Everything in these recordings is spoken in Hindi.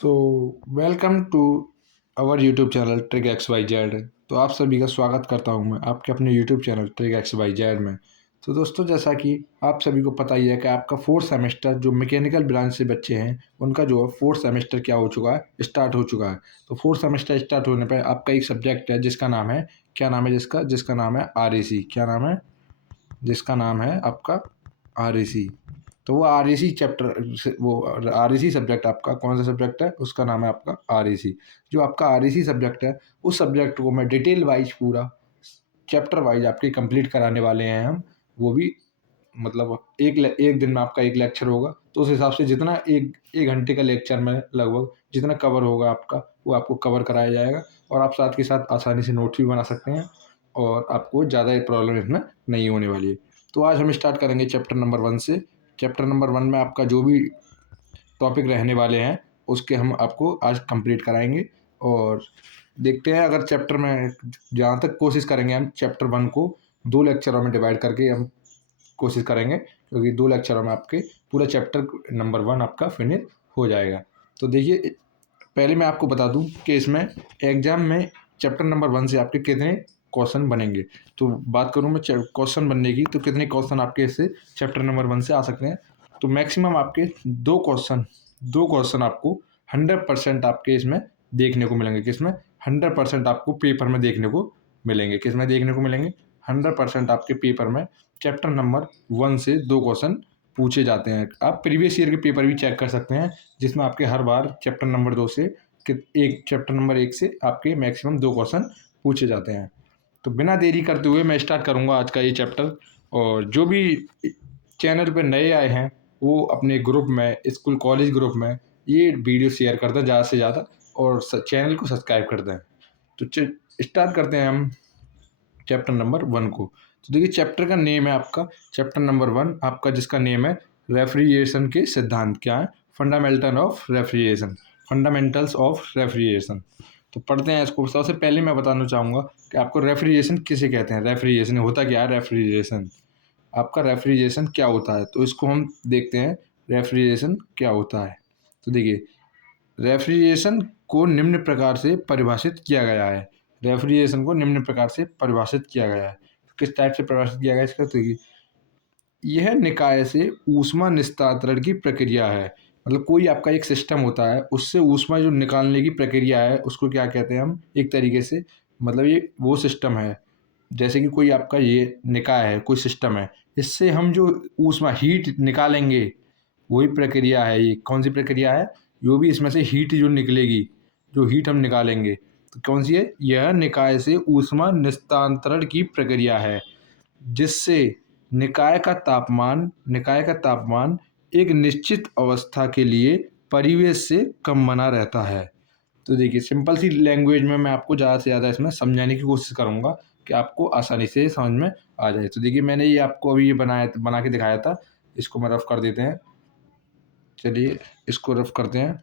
So welcome to our YouTube channel trick X Y Z. तो आप सभी का स्वागत करता हूं मैं आपके अपने YouTube channel trick X Y Z में। तो दोस्तों, जैसा कि आप सभी को पता ही है कि आपका फोर्थ सेमेस्टर जो मैकेनिकल ब्रांच से बच्चे हैं उनका जो है फोर्थ सेमेस्टर क्या हो चुका है, स्टार्ट हो चुका है। तो फोर्थ सेमेस्टर स्टार्ट होने पर आपका एक सब्जेक्ट है जिसका नाम है, क्या नाम है जिसका नाम है RAC। क्या नाम है जिसका नाम है आपका RAC। तो वो RAC चैप्टर से वो RAC सब्जेक्ट आपका कौन सा सब्जेक्ट है, उसका नाम है आपका RAC। जो आपका RAC सब्जेक्ट है उस सब्जेक्ट को मैं डिटेल वाइज पूरा चैप्टर वाइज आपके कंप्लीट कराने वाले हैं हम। वो भी मतलब एक दिन में आपका एक लेक्चर होगा, तो उस हिसाब से जितना एक एक घंटे का लेक्चर में लगभग जितना कवर होगा आपका वो आपको कवर कराया जाएगा। और आप साथ के साथ आसानी से नोट्स भी बना सकते हैं और आपको ज़्यादा प्रॉब्लम इसमें नहीं होने वाली है। तो आज हम स्टार्ट करेंगे चैप्टर नंबर 1 से। चैप्टर नंबर 1 में आपका जो भी टॉपिक रहने वाले हैं उसके हम आपको आज कंप्लीट कराएंगे। और देखते हैं, अगर चैप्टर में जहाँ तक कोशिश करेंगे हम चैप्टर 1 को 2 लेक्चरों में डिवाइड करके हम कोशिश करेंगे, क्योंकि 2 लेक्चरों में आपके पूरा चैप्टर नंबर 1 आपका फिनिश हो जाएगा। तो देखिए, पहले मैं आपको बता दूं कि इसमें एग्जाम में चैप्टर नंबर 1 से आपके कितने क्वेश्चन बनेंगे। तो बात करूं मैं क्वेश्चन बनने की, तो कितने क्वेश्चन आपके इससे चैप्टर नंबर 1 से आ सकते हैं। तो मैक्सिमम आपके दो क्वेश्चन आपको 100% आपके इसमें देखने को मिलेंगे। किसमें? 100% आपको पेपर में देखने को मिलेंगे। किसमें देखने को मिलेंगे? 100% आपके पेपर में चैप्टर नंबर 1 से 2 क्वेश्चन पूछे जाते हैं। आप प्रीवियस ईयर के पेपर भी चेक कर सकते हैं, जिसमें आपके हर बार चैप्टर नंबर 2 से एक चैप्टर नंबर 1 से आपके मैक्सिमम 2 क्वेश्चन पूछे जाते हैं। तो बिना देरी करते हुए मैं स्टार्ट करूंगा आज का ये चैप्टर। और जो भी चैनल पर नए आए हैं वो अपने ग्रुप में, स्कूल कॉलेज ग्रुप में ये वीडियो शेयर करते हैं ज़्यादा से ज़्यादा, और चैनल को सब्सक्राइब करते हैं। तो स्टार्ट करते हैं हम चैप्टर नंबर 1 को। तो देखिए, चैप्टर का नेम है आपका चैप्टर नंबर 1 आपका, जिसका नेम है रेफ्रिजरेशन के सिद्धांत। क्या है? Fundamentals of refrigeration. तो पढ़ते हैं इसको। सबसे पहले मैं बताना चाहूँगा कि आपको रेफ्रिजरेशन किसे कहते हैं। रेफ्रिजरेशन होता क्या है? रेफ्रिजरेशन आपका रेफ्रिजरेशन क्या होता है, तो इसको हम देखते हैं रेफ्रिजरेशन क्या होता है। तो देखिए, रेफ्रिजरेशन को निम्न प्रकार से परिभाषित किया गया है। रेफ्रिजरेशन को निम्न प्रकार से परिभाषित किया गया है। किस टाइप से परिभाषित किया गया है इसका? तो यह निकाय से ऊष्मा निस्तारण की प्रक्रिया है। मतलब कोई आपका एक सिस्टम होता है, उससे ऊष्मा जो निकालने की प्रक्रिया है उसको क्या कहते हैं हम, एक तरीके से मतलब ये वो सिस्टम है। जैसे कि कोई आपका ये निकाय है, कोई सिस्टम है, इससे हम जो ऊष्मा हीट निकालेंगे वही प्रक्रिया है। ये कौन सी प्रक्रिया है? जो भी इसमें से हीट जो निकलेगी, जो हीट हम निकालेंगे, तो कौन सी है? यह निकाय से ऊष्मा निस्तांतरण की प्रक्रिया है, जिससे निकाय का तापमान एक निश्चित अवस्था के लिए परिवेश से कम बना रहता है। तो देखिए, सिंपल सी लैंग्वेज में मैं आपको ज़्यादा से ज़्यादा इसमें समझाने की कोशिश करूँगा कि आपको आसानी से समझ में आ जाए। तो देखिए, मैंने ये आपको अभी ये बना के दिखाया था। इसको मैं रफ कर देते हैं। चलिए, इसको रफ करते हैं।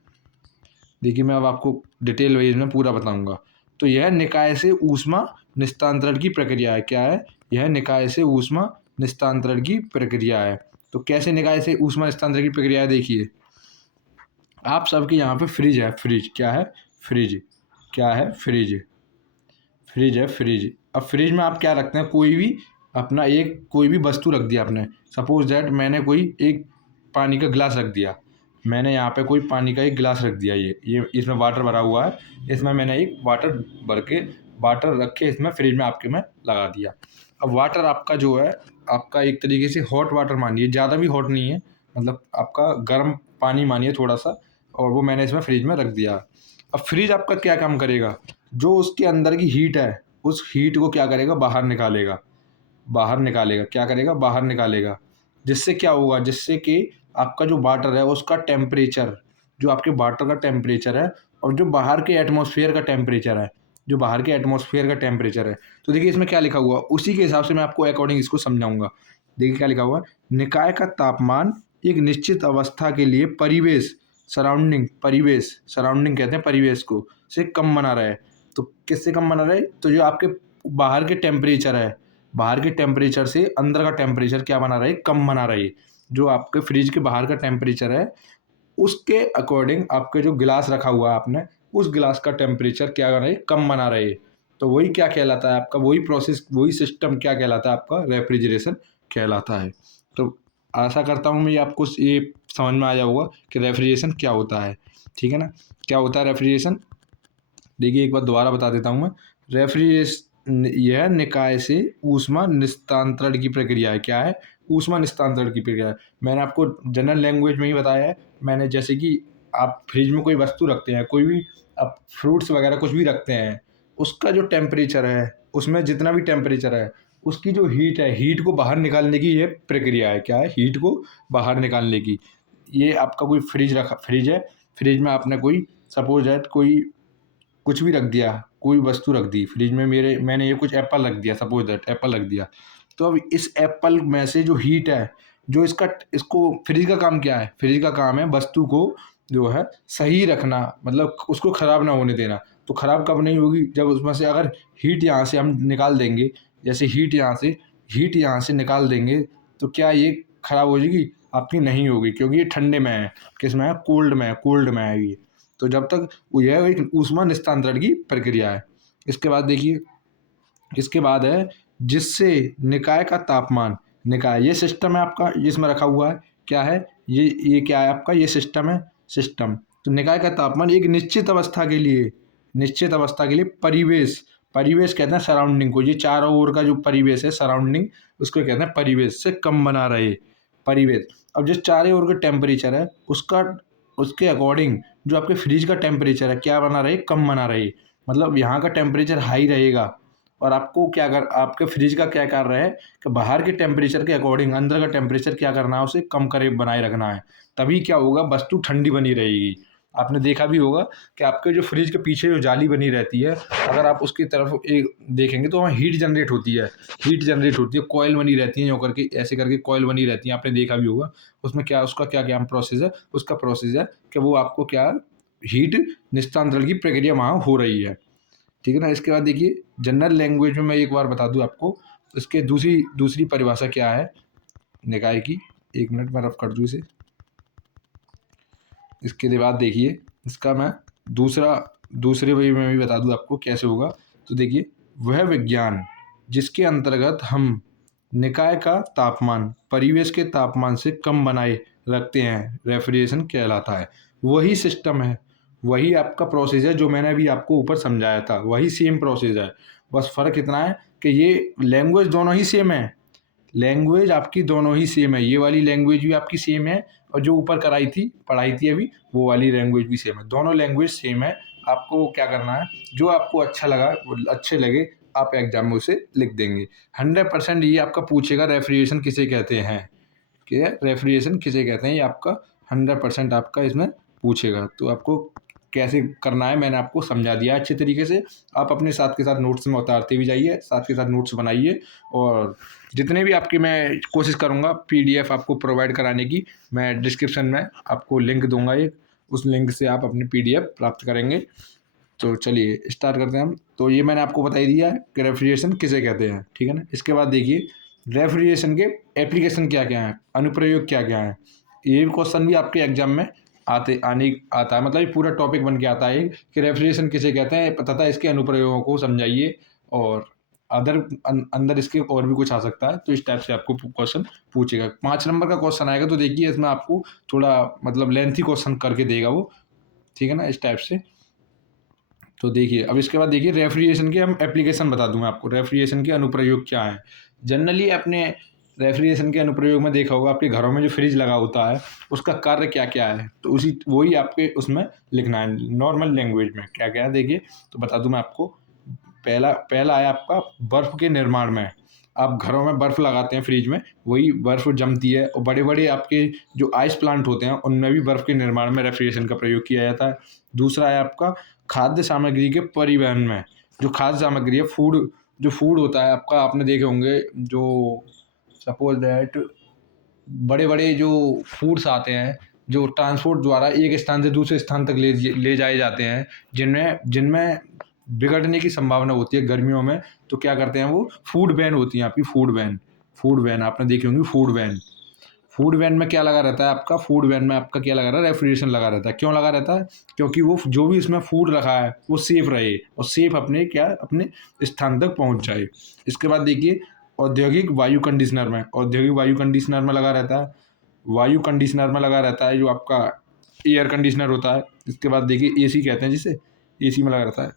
देखिए, मैं अब आपको डिटेल वाइज में पूरा बताऊंगा। तो यह निकाय से ऊष्मा निस्तांतरण की प्रक्रिया है। क्या है? यह निकाय से ऊष्मा निस्तांतरण की प्रक्रिया है। तो कैसे निकाय से ऊष्मा निस्तांतरण की प्रक्रिया है? देखिए, आप सबके यहाँ पे फ्रिज है। फ्रिज क्या है? फ्रिज क्या है? फ्रिज है। फ्रिज, अब फ्रिज में आप क्या रखते हैं? कोई भी अपना एक कोई भी वस्तु रख दिया आपने। सपोज दैट मैंने कोई एक पानी का गिलास रख दिया। मैंने यहाँ पे कोई पानी का एक गिलास रख दिया। ये इसमें वाटर भरा हुआ है। इसमें मैंने एक वाटर रख के इसमें फ्रिज में आपके में लगा दिया। अब वाटर आपका जो है, आपका एक तरीके से हॉट वाटर मानिए, ज़्यादा भी हॉट नहीं है, मतलब आपका गर्म पानी मानिए थोड़ा सा, और वो मैंने इसमें फ्रिज में रख दिया। अब फ्रिज आपका क्या काम करेगा? जो उसके अंदर की हीट है उस हीट को क्या करेगा? बाहर निकालेगा। क्या करेगा? बाहर निकालेगा। जिससे क्या होगा? जिससे कि आपका जो वाटर है उसका टेम्परेचर, जो आपके वाटर का टेम्परेचर है और जो बाहर के एटमॉस्फेयर का टेम्परेचर है, तो देखिए इसमें क्या लिखा हुआ, उसी के हिसाब से मैं आपको अकॉर्डिंग इसको समझाऊंगा। देखिए क्या लिखा हुआ है, निकाय का तापमान एक निश्चित अवस्था के लिए सराउंडिंग कहते हैं परिवेश को, से कम बना रहा है। तो किससे कम बना रहा है? तो जो आपके बाहर के टेम्परेचर है, बाहर के टेम्परेचर से अंदर का टेम्परेचर क्या बना रहा है? कम बना रहा है। जो आपके फ्रिज के बाहर का टेम्परेचर है उसके अकॉर्डिंग आपके जो गिलास रखा हुआ है आपने, उस गिलास का टेम्परेचर क्या कर रहे, कम बना रहे। तो वही क्या कहलाता है आपका, वही प्रोसेस, वही सिस्टम क्या कहलाता है आपका, रेफ्रिजरेशन कहलाता है। तो आशा करता हूँ मैं ये आपको ये समझ में आ गया होगा कि रेफ्रिजरेशन क्या होता है, ठीक है ना। क्या होता है रेफ्रिजरेशन, देखिए एक बार दोबारा बता देता हूँ मैं। रेफ्रिजरेशन यह निकाय से ऊष्मा निस्तांतरण की प्रक्रिया है। क्या है, ऊष्मा निस्तांतरण की प्रक्रिया है। मैंने आपको जनरल लैंग्वेज में ही बताया है। मैंने जैसे कि आप फ्रिज में कोई वस्तु रखते हैं, कोई भी आप फ्रूट्स वगैरह कुछ भी रखते हैं, उसका जो टेम्परेचर है, उसमें जितना भी टेम्परेचर है, उसकी जो हीट है, हीट को बाहर निकालने की ये प्रक्रिया है। क्या है, हीट को बाहर निकालने की। ये आपका कोई फ्रिज है, फ्रिज में आपने कोई सपोज दैट कोई कुछ भी रख दिया, कोई वस्तु रख दी फ्रिज में, मैंने ये कुछ एप्पल रख दिया, सपोज दैट एप्पल रख दिया। तो अब इस एप्पल में से जो हीट है, जो इसको फ्रिज का काम क्या है, फ्रिज का काम है वस्तु को जो है सही रखना, मतलब उसको ख़राब ना होने देना। तो ख़राब कब नहीं होगी, जब उसमें से अगर हीट यहाँ से हम निकाल देंगे, जैसे हीट यहाँ से निकाल देंगे, तो क्या ये ख़राब हो जाएगी, आपकी नहीं होगी, क्योंकि ये ठंडे में है, किस में है, कोल्ड में है ये। तो जब तक यह एक ऊष्मा निस्तांतरण की प्रक्रिया है। इसके बाद देखिए, इसके बाद है जिससे निकाय का तापमान, निकाय ये सिस्टम है आपका, जिसमें रखा हुआ है, क्या है ये क्या है आपका, ये सिस्टम है, सिस्टम। तो निकाय का तापमान एक निश्चित अवस्था के लिए परिवेश, परिवेश कहते हैं सराउंडिंग को, ये चारों ओर का जो परिवेश है, सराउंडिंग, उसको कहते हैं परिवेश, से कम बना रहे, परिवेश। अब जिस चारों ओर का टेम्परेचर है, उसका उसके अकॉर्डिंग जो आपके फ्रिज का टेम्परेचर है, क्या बना रहे, कम बना रहे। मतलब यहाँ का टेम्परेचर हाई रहेगा, और आपको क्या कर, आपके फ्रिज का क्या कार्य है कि बाहर के टेम्परेचर के अकॉर्डिंग अंदर का टेम्परेचर क्या करना है, उसे कम करे बनाए रखना है। तभी क्या होगा, वस्तु ठंडी बनी रहेगी। आपने देखा भी होगा कि आपके जो फ्रिज के पीछे जो जाली बनी रहती है, अगर आप उसकी तरफ एक देखेंगे तो वहाँ हीट जनरेट होती है, कॉयल बनी रहती है, जो करके ऐसे करके कॉयल बनी रहती है, आपने देखा भी होगा। उसमें क्या, उसका क्या क्या प्रोसेस है, उसका प्रोसेस है कि वो आपको क्या, हीट निस्तांतरण की प्रक्रिया वहाँ हो रही है, ठीक है ना। इसके बाद देखिए जनरल लैंग्वेज में मैं एक बार बता दूं आपको, इसके दूसरी दूसरी परिभाषा क्या है निकाय की। एक मिनट में रफ कर दूं इसे। इसके बाद देखिए, इसका मैं दूसरे वे में भी बता दूं आपको कैसे होगा। तो देखिए, वह विज्ञान जिसके अंतर्गत हम निकाय का तापमान परिवेश के तापमान से कम बनाए रखते हैं, रेफ्रिजरेशन कहलाता है। वही सिस्टम है, वही आपका प्रोसेस है जो मैंने अभी आपको ऊपर समझाया था, वही सेम प्रोसेस है। बस फ़र्क इतना है कि ये लैंग्वेज दोनों ही सेम है, लैंग्वेज आपकी दोनों ही सेम है, ये वाली लैंग्वेज भी आपकी सेम है, और जो ऊपर पढ़ाई थी अभी, वो वाली लैंग्वेज भी सेम है, दोनों लैंग्वेज सेम है। आपको क्या करना है, जो आपको अच्छा लगा, अच्छे लगे, आप एग्जाम में उसे लिख देंगे। 100% ये आपका पूछेगा रेफ्रिजरेशन किसे कहते हैं, कि रेफ्रिजरेशन किसे कहते हैं, ये आपका 100% आपका इसमें पूछेगा। तो आपको कैसे करना है मैंने आपको समझा दिया अच्छे तरीके से। आप अपने साथ के साथ नोट्स में उतारते भी जाइए, साथ के साथ नोट्स बनाइए, और जितने भी आपकी मैं कोशिश करूँगा पीडीएफ आपको प्रोवाइड कराने की, मैं डिस्क्रिप्शन में आपको लिंक दूंगा एक, उस लिंक से आप अपनी पीडीएफ प्राप्त करेंगे। तो चलिए स्टार्ट करते हैं हम। तो ये मैंने आपको बता ही दिया है कि रेफ्रिजरेशन किसे कहते हैं, ठीक है ना। इसके बाद देखिए रेफ्रिजरेशन के एप्लीकेशन क्या क्या हैं, अनुप्रयोग क्या क्या हैं। ये क्वेश्चन भी आपके एग्जाम में आता है, मतलब ये पूरा टॉपिक बन के आता है कि रेफ्रिजरेशन किसे कहते हैं, तथा इसके अनुप्रयोगों को समझाइए, और अंदर इसके और भी कुछ आ सकता है। तो इस टाइप से आपको क्वेश्चन पूछेगा। 5 नंबर का क्वेश्चन आएगा, तो देखिए इसमें आपको थोड़ा मतलब लेंथी क्वेश्चन करके देगा वो, ठीक है ना, इस टाइप से। तो देखिए अब इसके बाद देखिए रेफ्रिजरेशन के हम एप्लीकेशन बता दूंगा आपको, रेफ्रिजरेशन के अनुप्रयोग क्या है। जनरली अपने रेफ्रिजरेशन के अनुप्रयोग में देखा होगा, आपके घरों में जो फ्रिज लगा होता है उसका कार्य क्या क्या है, तो वही आपके उसमें लिखना है नॉर्मल लैंग्वेज में, क्या क्या है देखिए। तो बता दूं मैं आपको, पहला है आपका बर्फ़ के निर्माण में। आप घरों में बर्फ़ लगाते हैं फ्रिज में, वही बर्फ़ जमती है, और बड़े बड़े आपके जो आइस प्लांट होते हैं उनमें भी बर्फ़ के निर्माण में रेफ्रिजरेशन का प्रयोग किया जाता है। दूसरा है आपका खाद्य सामग्री के परिवहन में। जो खाद्य सामग्री है, जो फूड होता है आपका, आपने देखे होंगे, जो सपोज दैट बड़े बड़े जो फूड्स आते हैं, जो ट्रांसपोर्ट द्वारा एक स्थान से दूसरे स्थान तक ले जाए जाते हैं, जिनमें जिनमें बिगड़ने की संभावना होती है गर्मियों में। तो क्या करते हैं वो, फूड वैन होती हैं आपकी, फूड वैन आपने देखी होंगी, फूड वैन में क्या लगा रहता है आपका, फूड वैन में आपका क्या लगा रहता है, रेफ्रिजरेशन लगा रहता है। क्यों लगा रहता है? क्योंकि वो जो भी इसमें फूड रखा है वो सेफ रहे और सेफ अपने क्या अपने स्थान तक पहुंच जाए। इसके बाद देखिए औद्योगिक वायु कंडीशनर में, औद्योगिक वायु कंडीशनर में लगा रहता है, वायु कंडीशनर में लगा रहता है जो आपका एयर कंडीशनर होता है। इसके बाद देखिए एसी कहते हैं जिसे, एसी में लगा रहता है।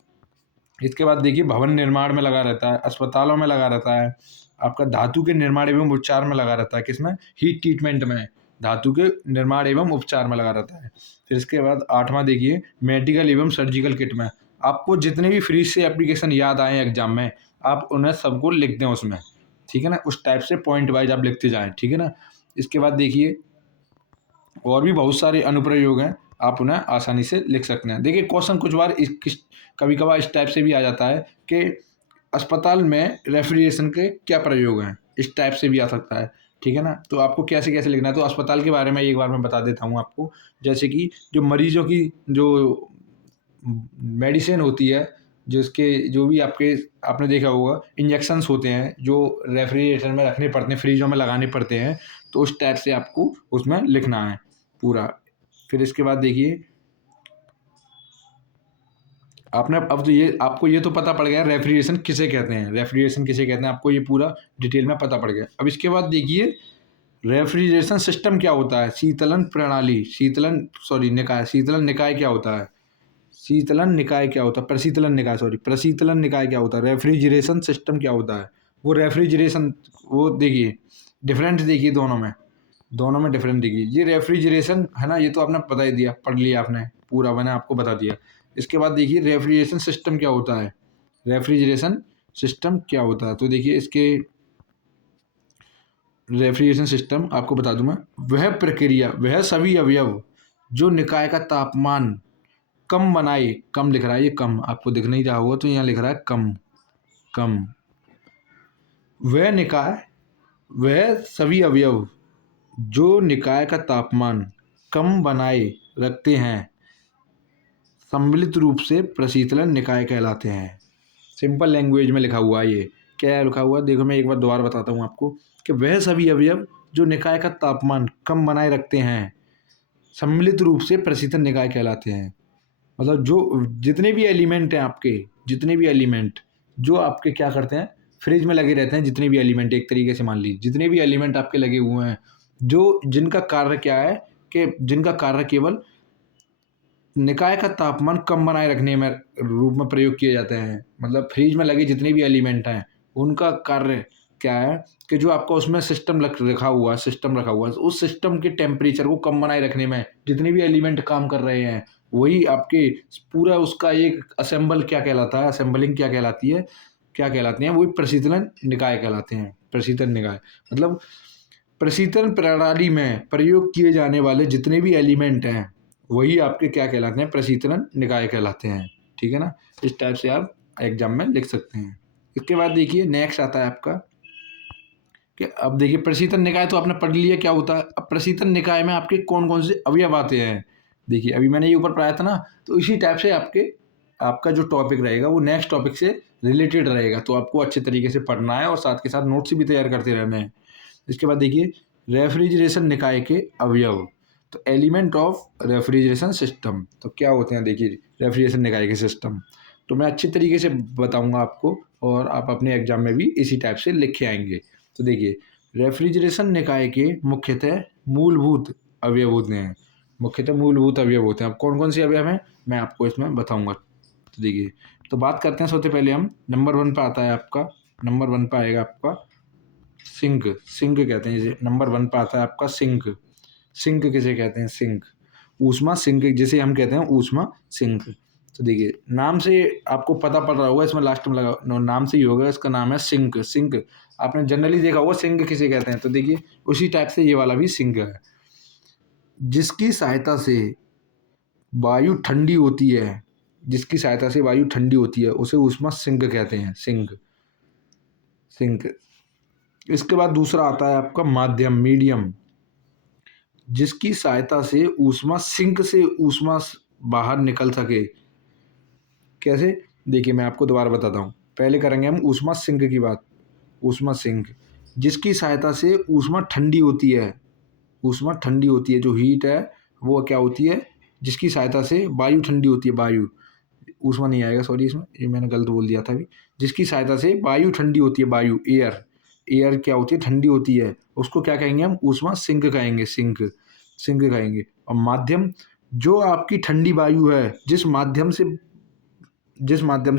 इसके बाद देखिए भवन निर्माण में लगा रहता है, अस्पतालों में लगा रहता है, आपका धातु के निर्माण एवं उपचार में लगा रहता है। किसमें? हीट ट्रीटमेंट में, धातु के निर्माण एवं उपचार में लगा रहता है। फिर इसके बाद 8वां देखिए मेडिकल एवं सर्जिकल किट में। आपको जितने भी फ्री से एप्लीकेशन याद आए एग्जाम में, आप उन्हें सबको लिख दें उसमें, ठीक है ना, उस टाइप से पॉइंट वाइज आप लिखते जाएँ, ठीक है ना। इसके बाद देखिए और भी बहुत सारे अनुप्रयोग हैं, आप उन्हें आसानी से लिख सकते हैं। देखिए क्वेश्चन कुछ बार कभी कभार इस टाइप से भी आ जाता है कि अस्पताल में रेफ्रिजरेशन के क्या प्रयोग हैं, इस टाइप से भी आ सकता है, ठीक है ना। तो आपको कैसे कैसे लिखना है, तो अस्पताल के बारे में एक बार मैं बता देता हूँ आपको। जैसे कि जो मरीजों की जो मेडिसिन होती है, जिसके जो भी आपके आपने देखा होगा इंजेक्शंस होते हैं जो रेफ्रिजरेटर में रखने पड़ते हैं, फ्रीजों में लगाने पड़ते हैं, तो उस टाइप से आपको उसमें लिखना है पूरा। फिर इसके बाद देखिए आपने अब तो ये आपको ये तो पता पड़ गया रेफ्रिजरेशन किसे कहते हैं, रेफ्रिजरेशन किसे कहते हैं, आपको ये पूरा डिटेल में पता पड़ गया। अब इसके बाद देखिए रेफ्रिजरेशन सिस्टम क्या होता है, शीतलन प्रणाली, निकाय, शीतलन निकाय क्या होता है, शीतलन निकाय क्या होता है, प्रशीतलन निकाय, प्रशीतलन निकाय क्या होता है, रेफ्रिजरेशन सिस्टम क्या होता है। वो रेफ्रिजरेशन, वो देखिए डिफरेंस देखिए दोनों में डिफरेंस देखिए। ये रेफ्रिजरेशन है ना, ये तो आपने बता ही दिया, पढ़ लिया आपने पूरा, मैंने आपको बता दिया। इसके बाद देखिए रेफ्रिजरेशन सिस्टम क्या होता है, रेफ्रिजरेशन सिस्टम क्या होता है, तो देखिए इसके रेफ्रिजरेशन सिस्टम आपको बता दूं मैं, वह प्रक्रिया, वह सभी अवयव जो निकाय का तापमान कम बनाए, कम लिख रहा है ये, कम आपको दिख नहीं रहा होगा तो यहाँ लिख रहा है कम, कम, वह निकाय, वह सभी अवयव जो निकाय का तापमान कम बनाए रखते हैं सम्मिलित रूप से प्रशीतलन निकाय कहलाते हैं। सिंपल लैंग्वेज में लिखा हुआ है, ये क्या लिखा हुआ है देखो, मैं एक बार दोबारा बताता हूँ आपको कि वह सभी अवयव जो निकाय का तापमान कम बनाए रखते हैं सम्मिलित रूप से प्रशीतन निकाय कहलाते हैं। मतलब जो जितने भी एलिमेंट हैं आपके, जितने भी एलिमेंट जो आपके क्या करते हैं फ्रिज में लगे रहते हैं, जितने भी एलिमेंट एक तरीके से मान लीजिए जितने भी एलिमेंट आपके लगे हुए हैं, जो जिनका कार्य क्या है कि जिनका कार्य केवल निकाय का तापमान कम बनाए रखने में रूप में प्रयोग किए जाते हैं। मतलब फ्रिज में लगे जितने भी एलिमेंट हैं उनका कार्य क्या है कि जो आपका उसमें सिस्टम रखा हुआ है, उस सिस्टम के टेम्परेचर को कम बनाए रखने में जितने भी एलिमेंट काम कर रहे हैं, वही आपके पूरा उसका एक असेंबल क्या कहलाता है, असेंबलिंग क्या कहलाती है, क्या कहलाती हैं, वही प्रशीतलन निकाय कहलाते हैं। प्रशीतन निकाय मतलब प्रशीतन प्रणाली में प्रयोग किए जाने वाले जितने भी एलिमेंट हैं वही आपके क्या कहलाते हैं, प्रशीतन निकाय कहलाते हैं, ठीक है ना। इस टाइप से आप एग्जाम में लिख सकते हैं। इसके बाद देखिए नेक्स्ट आता है आपका कि अब देखिए प्रशीतन निकाय तो आपने पढ़ लिया क्या होता है। अब प्रशीतन निकाय में आपके कौन कौन से अवयव आते हैं, देखिए अभी मैंने ये ऊपर पढ़ाया था ना, तो इसी टाइप से आपका जो टॉपिक रहेगा वो नेक्स्ट टॉपिक से रिलेटेड रहेगा, तो आपको अच्छे तरीके से पढ़ना है और साथ के साथ नोट्स भी तैयार करते रहना है। इसके बाद देखिए रेफ्रिजरेशन निकाय के अवयव, तो एलिमेंट ऑफ रेफ्रिजरेशन सिस्टम, तो क्या होते हैं देखिए रेफ्रिजरेशन निकाय के सिस्टम, तो मैं अच्छे तरीके से बताऊंगा आपको और आप अपने एग्जाम में भी इसी टाइप से लिख के आएंगे। तो देखिए रेफ्रिजरेशन निकाय के मुख्यतः मूलभूत अवयव होते हैं, मुख्यतः मूलभूत अवयव होते हैं। अब कौन कौन से अवयव हैं मैं आपको इसमें बताऊंगा। तो देखिए तो बात करते हैं, सबसे पहले हम नंबर 1 पर आता है आपका, नंबर 1 पर आएगा आपका सिंक, सिंक कहते हैं जिसे, नंबर 1 पर आता है आपका सिंक, सिंक किसे कहते हैं, सिंक, ऊष्मा सिंक जिसे हम कहते हैं ऊष्मा सिंक। तो देखिए नाम से आपको पता पड़ रहा होगा, इसमें लास्ट में लगा नाम से ही होगा, इसका नाम है सिंक। सिंक आपने जनरली देखा होगा सिंक किसे कहते हैं, तो देखिए उसी टाइप से ये वाला भी सिंक है। जिसकी सहायता से वायु ठंडी होती है, जिसकी सहायता से वायु ठंडी होती है उसे ऊष्मा सिंक कहते हैं, सिंक, सिंक। इसके बाद दूसरा आता है आपका माध्यम, मीडियम, जिसकी सहायता से ऊष्मा सिंक से ऊष्मा बाहर निकल सके। कैसे, देखिए मैं आपको दोबारा बताता हूँ, पहले करेंगे हम ऊष्मा सिंक की बात। ऊष्मा सिंक जिसकी सहायता से ऊष्मा ठंडी होती है, ऊष्मा ठंडी होती है, जो हीट है वो क्या होती है, जिसकी सहायता से वायु ठंडी होती है, वायु, ऊष्मा नहीं आएगा, सॉरी, इसमें ये मैंने गलत बोल दिया था अभी। जिसकी सहायता से वायु ठंडी होती है, वायु, एयर, एयर क्या होती है, ठंडी होती है, उसको क्या कहेंगे हम, ऊष्मा सिंक कहेंगे, सिंक, सिंक कहेंगे। और माध्यम, जो आपकी ठंडी वायु है, जिस माध्यम से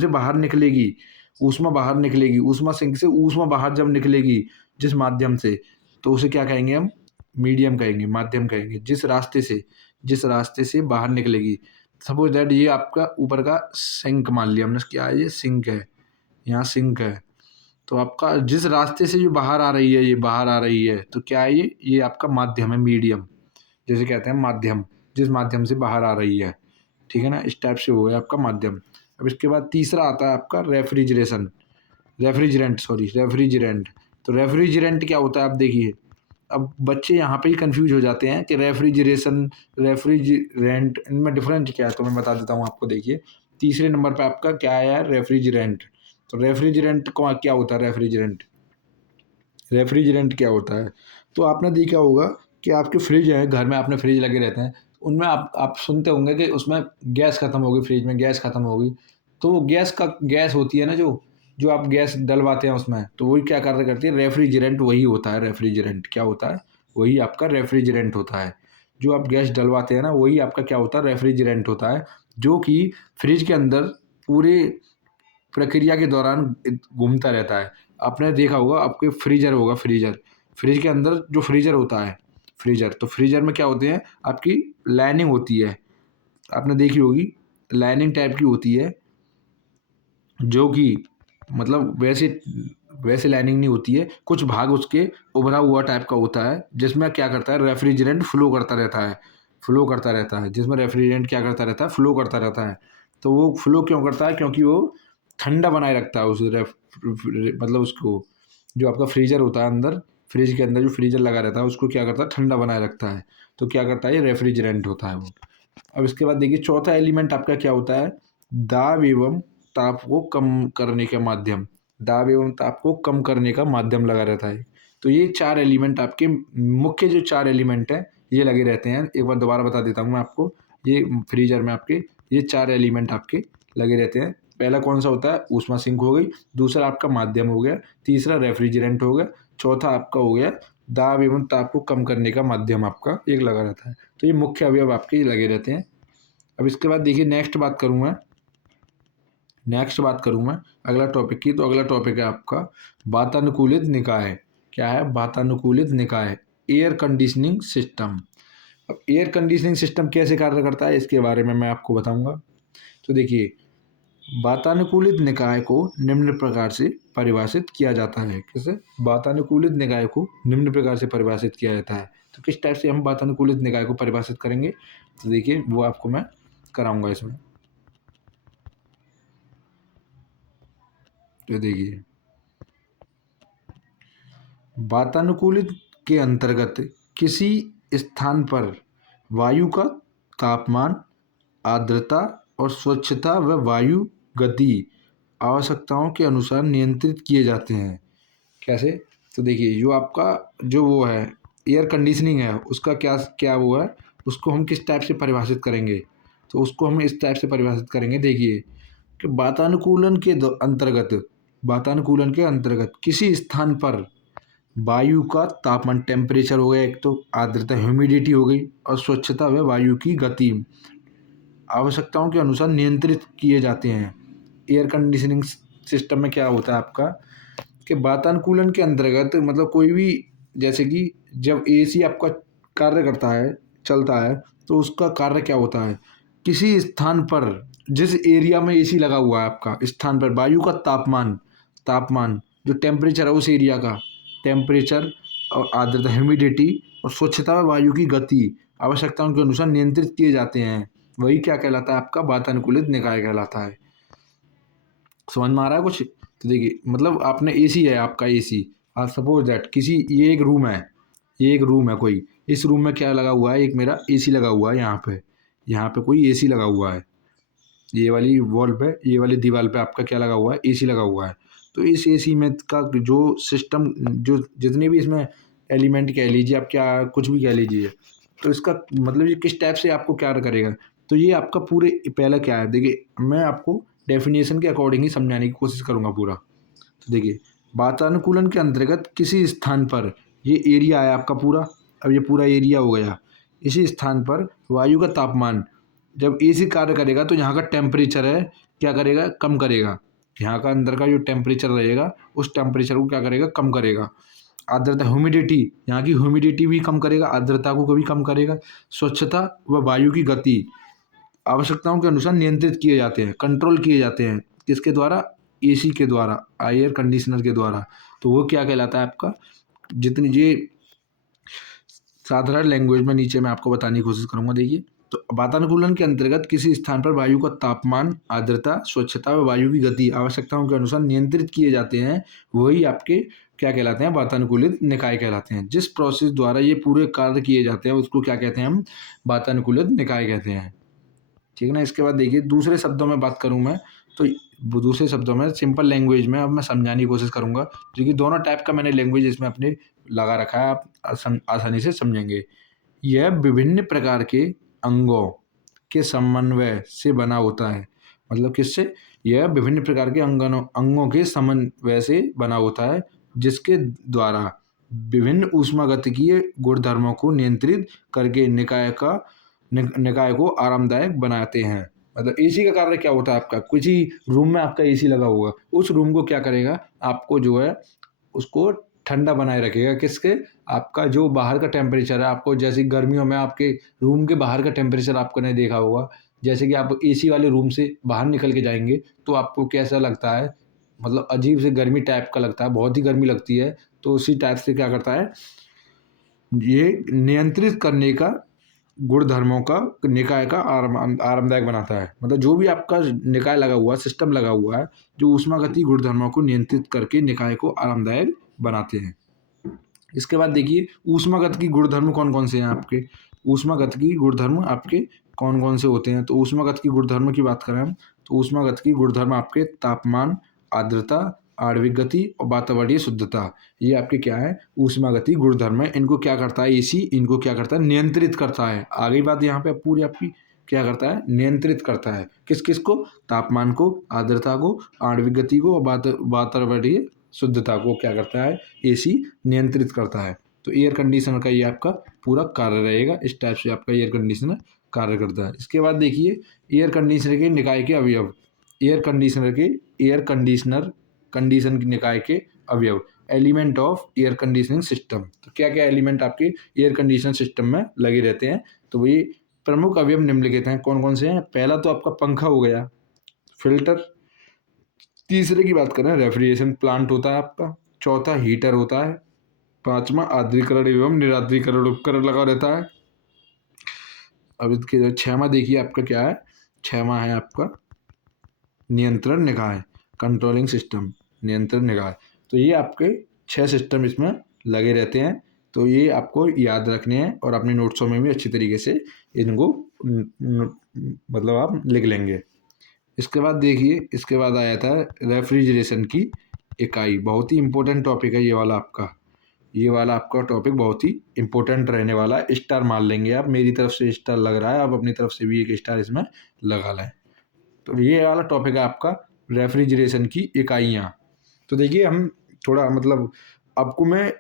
बाहर निकलेगी, ऊष्मा बाहर निकलेगी, ऊष्मा सिंक से ऊष्मा बाहर जब निकलेगी जिस माध्यम से, तो उसे क्या कहेंगे हम, मीडियम कहेंगे, माध्यम कहेंगे। जिस रास्ते से बाहर निकलेगी, सपोज दैट ये आपका ऊपर का सिंक मान लिया हमने, क्या है, ये सिंक है, यहाँ सिंक है। तो आपका जिस रास्ते से जो बाहर आ रही है, ये बाहर आ रही है, तो क्या है, ये आपका माध्यम है, मीडियम, जैसे कहते हैं माध्यम, जिस माध्यम से बाहर आ रही है, ठीक है ना, इस टाइप से हो गया आपका माध्यम। अब इसके बाद तीसरा आता है आपका रेफ्रिजरेंट। तो रेफ्रिजरेंट क्या होता है, आप देखिए, अब बच्चे यहाँ पे ही कंफ्यूज हो जाते हैं कि रेफ्रिजरेंट, इनमें डिफरेंस क्या है, तो मैं बता देता हूँ आपको। देखिए, तीसरे नंबर पे आपका क्या आया है, रेफ्रिजरेंट। तो रेफ्रिजरेंट को क्या होता है, रेफ्रिजरेंट क्या होता है, तो आपने देखा होगा कि आपके फ्रिज है, घर में आपने फ्रिज लगे रहते हैं, उनमें आप सुनते होंगे कि उसमें गैस खत्म हो गई, फ्रिज में गैस खत्म हो गई। तो वो गैस होती है ना, जो जो आप गैस डलवाते हैं उसमें, तो वही क्या कार्य करती है, रेफ्रिजरेंट वही होता है। रेफ्रिजरेंट क्या होता है, वही आपका रेफ्रिजरेंट होता है। जो आप गैस डलवाते हैं ना, वही आपका क्या होता है, रेफ्रिजरेंट होता है, जो कि फ्रिज के अंदर पूरे प्रक्रिया के दौरान घूमता रहता है। आपने देखा होगा, आपके फ्रीजर होगा, फ्रिज के अंदर जो फ्रीजर होता है, तो फ्रीजर में क्या होते हैं, आपकी लाइनिंग होती है, आपने देखी होगी, लाइनिंग टाइप की होती है, जो कि मतलब वैसे वैसे लाइनिंग नहीं होती है, कुछ भाग उसके उभरा हुआ टाइप का होता है, जिसमें क्या करता है, रेफ्रिजरेंट फ्लो करता रहता है, जिसमें रेफ्रिजरेंट क्या करता रहता है, फ्लो करता रहता है। तो वो फ्लो क्यों करता है, क्योंकि वो ठंडा बनाए रखता है उस मतलब उसको, जो आपका फ्रीजर होता है अंदर, फ्रिज के अंदर जो फ्रीजर लगा रहता है, उसको क्या करता है, ठंडा बनाए रखता है। तो क्या करता है, ये रेफ्रिजरेंट होता है वो। अब इसके बाद देखिए, चौथा एलिमेंट आपका क्या होता है, दाब एवं ताप को कम करने के माध्यम, दाब एवं ताप को कम करने का माध्यम लगा रहता है। तो ये चार एलिमेंट आपके मुख्य, जो चार एलिमेंट हैं, ये लगे रहते हैं। एक बार दोबारा बता देता हूँ मैं आपको, ये फ्रीजर में आपके ये चार एलिमेंट आपके लगे रहते हैं। पहला कौन सा होता है, ऊष्मा सिंक हो गई, दूसरा आपका माध्यम हो गया, तीसरा रेफ्रिजरेंट हो गया, चौथा आपका हो गया दाब एवं ताप को कम करने का माध्यम, आपका एक लगा रहता है। तो ये मुख्य अवयव आपके ये लगे रहते हैं। अब इसके बाद देखिए, नेक्स्ट बात करूँ मैं अगला टॉपिक की। तो अगला टॉपिक है आपका वातानुकूलित निकाय। क्या है, वातानुकूलित निकाय, एयर कंडीशनिंग सिस्टम। अब एयर कंडीशनिंग सिस्टम कैसे कार्य करता है, इसके बारे में मैं आपको बताऊंगा। तो देखिए, वातानुकूलित निकाय को निम्न प्रकार से परिभाषित किया जाता है। कैसे, वातानुकूलित निकाय को निम्न प्रकार से परिभाषित किया जाता है। तो किस टाइप से हम वातानुकूलित निकाय को परिभाषित करेंगे, तो देखिए वो आपको मैं कराऊंगा इसमें। तो देखिए, वातानुकूलित के अंतर्गत किसी स्थान पर वायु का तापमान, आर्द्रता और स्वच्छता व वायु गति आवश्यकताओं के अनुसार नियंत्रित किए जाते हैं। कैसे, तो देखिए, जो आपका जो वो है एयर कंडीशनिंग है, उसका क्या क्या वो है, उसको हम किस टाइप से परिभाषित करेंगे, तो उसको हम इस टाइप से परिभाषित करेंगे। देखिए कि वातानुकूलन के अंतर्गत किसी स्थान पर वायु का तापमान, टेम्परेचर हो गया एक, तो आर्द्रता, ह्यूमिडिटी हो गई, और स्वच्छता व वायु की गति आवश्यकताओं के अनुसार नियंत्रित किए जाते हैं। एयर कंडीशनिंग सिस्टम में क्या होता है आपका, कि वातानुकूलन के अंतर्गत मतलब कोई भी, जैसे कि जब एसी आपका कार्य करता है, चलता है, तो उसका कार्य क्या होता है, किसी स्थान पर, जिस एरिया में एसी लगा हुआ है आपका स्थान पर, वायु का तापमान जो टेम्परेचर है उस एरिया का, टेम्परेचर और आर्द्रता, ह्यूमिडिटी और स्वच्छता व वायु की गति आवश्यकताओं के अनुसार नियंत्रित किए जाते हैं। वही क्या कहलाता है, आपका वातानुकूलित निकाय कहलाता है। समझ में आ रहा है कुछ, तो देखिए, मतलब आपने एसी है, आपका एसी, आप सपोज दैट किसी, ये एक रूम है कोई, इस रूम में क्या लगा हुआ है, एक मेरा एसी लगा हुआ है, यहाँ पे कोई एसी लगा हुआ है, ये वाली वॉल पे, ये वाली दीवार पे आपका क्या लगा हुआ है, एसी लगा हुआ है। तो इस एसी में का जो सिस्टम, जो जितने भी इसमें एलिमेंट कह लीजिए, आप क्या कुछ भी कह लीजिए। तो इसका मतलब ये किस टाइप से आपको क्या करेगा, तो ये आपका पूरे पहला क्या है, देखिए मैं आपको डेफिनेशन के अकॉर्डिंग ही समझाने की कोशिश करूँगा पूरा। तो देखिए, वातानुकूलन के अंतर्गत किसी स्थान पर, ये एरिया है आपका पूरा, अब ये पूरा एरिया हो गया। इसी स्थान पर वायु का तापमान, जब एसी कार्य करेगा तो यहाँ का टेम्परेचर है क्या करेगा, कम करेगा। यहाँ का अंदर का जो टेम्परेचर रहेगा उस टेम्परेचर को क्या करेगा, कम करेगा। आर्द्रता, ह्यूमिडिटी, यहाँ की ह्यूमिडिटी भी कम करेगा, आर्द्रता को कभी कम करेगा। स्वच्छता व वायु की गति आवश्यकताओं के अनुसार नियंत्रित किए जाते हैं, कंट्रोल किए जाते हैं। किसके द्वारा, एसी के द्वारा, एयर कंडीशनर के द्वारा। तो वो क्या कहलाता है आपका, जितनी ये साधारण लैंग्वेज में नीचे मैं आपको बताने की कोशिश करूंगा। देखिए, तो वातानुकूलन के अंतर्गत किसी स्थान पर वायु का तापमान, आर्द्रता, स्वच्छता व वायु की गति आवश्यकताओं के अनुसार नियंत्रित किए जाते हैं, वही आपके क्या कहलाते हैं, वातानुकूलित निकाय कहलाते हैं। जिस प्रोसेस द्वारा ये पूरे कार्य किए जाते हैं उसको क्या कहते हैं, हम वातानुकूलित निकाय कहते हैं। ठीक है ना। इसके बाद देखिए, दूसरे शब्दों में बात करूं मैं, तो दूसरे शब्दों में सिंपल लैंग्वेज में अब मैं समझाने की कोशिश करूंगा, क्योंकि दोनों टाइप का मैंने लैंग्वेज इसमें अपने लगा रखा है, आप आसानी से समझेंगे। यह विभिन्न प्रकार के अंगों के समन्वय से बना होता है। मतलब किससे, यह विभिन्न प्रकार के अंगों के समन्वय से बना होता है, जिसके द्वारा विभिन्न ऊष्मागतिकीय गुणधर्मों को नियंत्रित करके निकाय को आरामदायक बनाते हैं। मतलब एसी का कार्य क्या होता है, आपका किसी रूम में आपका एसी लगा हुआ, उस रूम को क्या करेगा, आपको जो है उसको ठंडा बनाए रखेगा। किसके, आपका जो बाहर का टेम्परेचर है, आपको जैसे गर्मियों में आपके रूम के बाहर का टेम्परेचर आपको नहीं देखा होगा, जैसे कि आप एसी वाले रूम से बाहर निकल के जाएंगे तो आपको कैसा लगता है, मतलब अजीब से गर्मी टाइप का लगता है, बहुत ही गर्मी लगती है। तो उसी टाइप से क्या करता है, ये नियंत्रित करने का गुणधर्मों का निकाय का आरामदायक बनाता है। मतलब जो भी आपका निकाय लगा हुआ है, सिस्टम लगा हुआ है, जो ऊष्मागतिकीय गुणधर्मों को नियंत्रित करके निकाय को आरामदायक बनाते हैं। इसके बाद देखिए, ऊष्मागतिकीय गुणधर्म कौन कौन से हैं आपके, ऊष्मागतिकीय गुणधर्म आपके कौन कौन से होते हैं। तो ऊष्मागतिकीय गुणधर्म की बात करें हम, तो ऊष्मागतिकीय गुणधर्म आपके तापमान, आर्द्रता, आणविक गति और वातावरणीय शुद्धता, ये आपके क्या है, ऊष्मागतिकीय गुणधर्म है। इनको क्या करता है एसी, इनको क्या करता है, नियंत्रित करता है। आगे बात यहाँ पे पूरी आपकी क्या करता है, नियंत्रित करता है। किस किस को, तापमान को, आर्द्रता को, आणविक गति को और वातावरणीय शुद्धता को क्या करता है, एसी नियंत्रित करता है। तो एयर कंडीशनर का ये आपका पूरा कार्य रहेगा। इस टाइप से आपका एयर कंडीशनर कार्य करता है। इसके बाद देखिए, एयर कंडीशनर के निकाय के अवयव, एयर कंडीशन के निकाय के अवयव, element of air conditioning system. तो क्या क्या एलिमेंट आपके एयर कंडीशन सिस्टम में लगे रहते हैं, तो वही प्रमुख अवयव निम्नलिखित हैं। कौन कौन से हैं, पहला तो आपका पंखा हो गया, फिल्टर। तीसरे की बात करें, रेफ्रिजरेशन प्लांट होता है आपका। चौथा हीटर होता है। पांचवा आर्द्रीकरण एवं निरार्द्रीकरण उपकरण लगा रहता है। अब इसके छठवां देखिए आपका क्या है, छठवां है आपका नियंत्रण निकाय, कंट्रोलिंग सिस्टम, नियंत्रण निकाय। तो ये आपके 6 सिस्टम इसमें लगे रहते हैं। तो ये आपको याद रखने हैं और अपने नोट्सों में भी अच्छी तरीके से इनको मतलब आप लिख लेंगे। इसके बाद देखिए, इसके बाद आया था रेफ्रिजरेशन की इकाई। बहुत ही इंपॉर्टेंट टॉपिक है ये वाला आपका, ये वाला आपका टॉपिक बहुत ही इंपॉर्टेंट रहने वाला है। स्टार मान लेंगे आप, मेरी तरफ से स्टार लग रहा है, आप अपनी तरफ से भी एक स्टार इसमें लगा लें। तो ये वाला टॉपिक है आपका रेफ्रिजरेशन की इकाइयाँ। तो देखिए, हम थोड़ा मतलब आपको मैं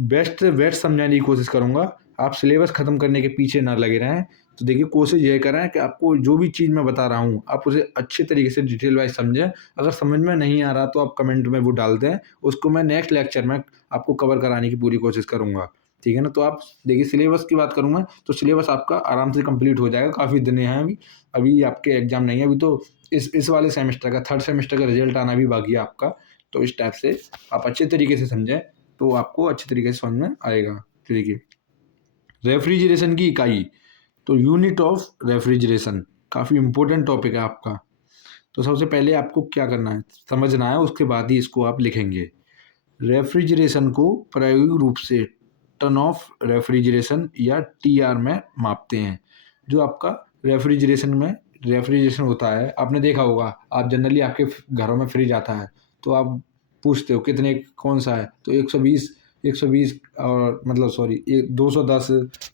बेस्ट से बेस्ट समझाने की कोशिश करूँगा, आप सिलेबस ख़त्म करने के पीछे ना लगे रहें। तो देखिए, कोशिश ये करें कि आपको जो भी चीज़ मैं बता रहा हूँ आप उसे अच्छे तरीके से डिटेल वाइज समझें। अगर समझ में नहीं आ रहा तो आप कमेंट में वो डाल दें, उसको मैं नेक्स्ट लेक्चर में आपको कवर कराने की पूरी कोशिश करूँगा। ठीक है ना। तो आप देखिए, सिलेबस की बात करूँ मैं, तो सिलेबस आपका आराम से कंप्लीट हो जाएगा। काफ़ी दिन हैं अभी, अभी आपके एग्ज़ाम नहीं है। अभी तो इस वाले सेमेस्टर का, थर्ड सेमेस्टर का रिजल्ट आना भी बाकी है आपका। तो इस टाइप से आप अच्छे तरीके से समझें तो आपको अच्छे तरीके से समझ में आएगा। तो देखिए, रेफ्रिजरेशन की इकाई, तो यूनिट ऑफ रेफ्रिजरेशन काफ़ी इंपॉर्टेंट टॉपिक है आपका। तो सबसे पहले आपको क्या करना है, समझना है, उसके बाद ही इसको आप लिखेंगे। रेफ्रिजरेशन को प्रायोगिक रूप से टन ऑफ रेफ्रिजरेशन या टीआर में मापते हैं। जो आपका रेफ्रिजरेशन होता है, आपने देखा होगा, आप जनरली आपके घरों में फ्रिज आता है तो आप पूछते हो कितने, कौन सा है, तो 120 120 और मतलब सॉरी 210,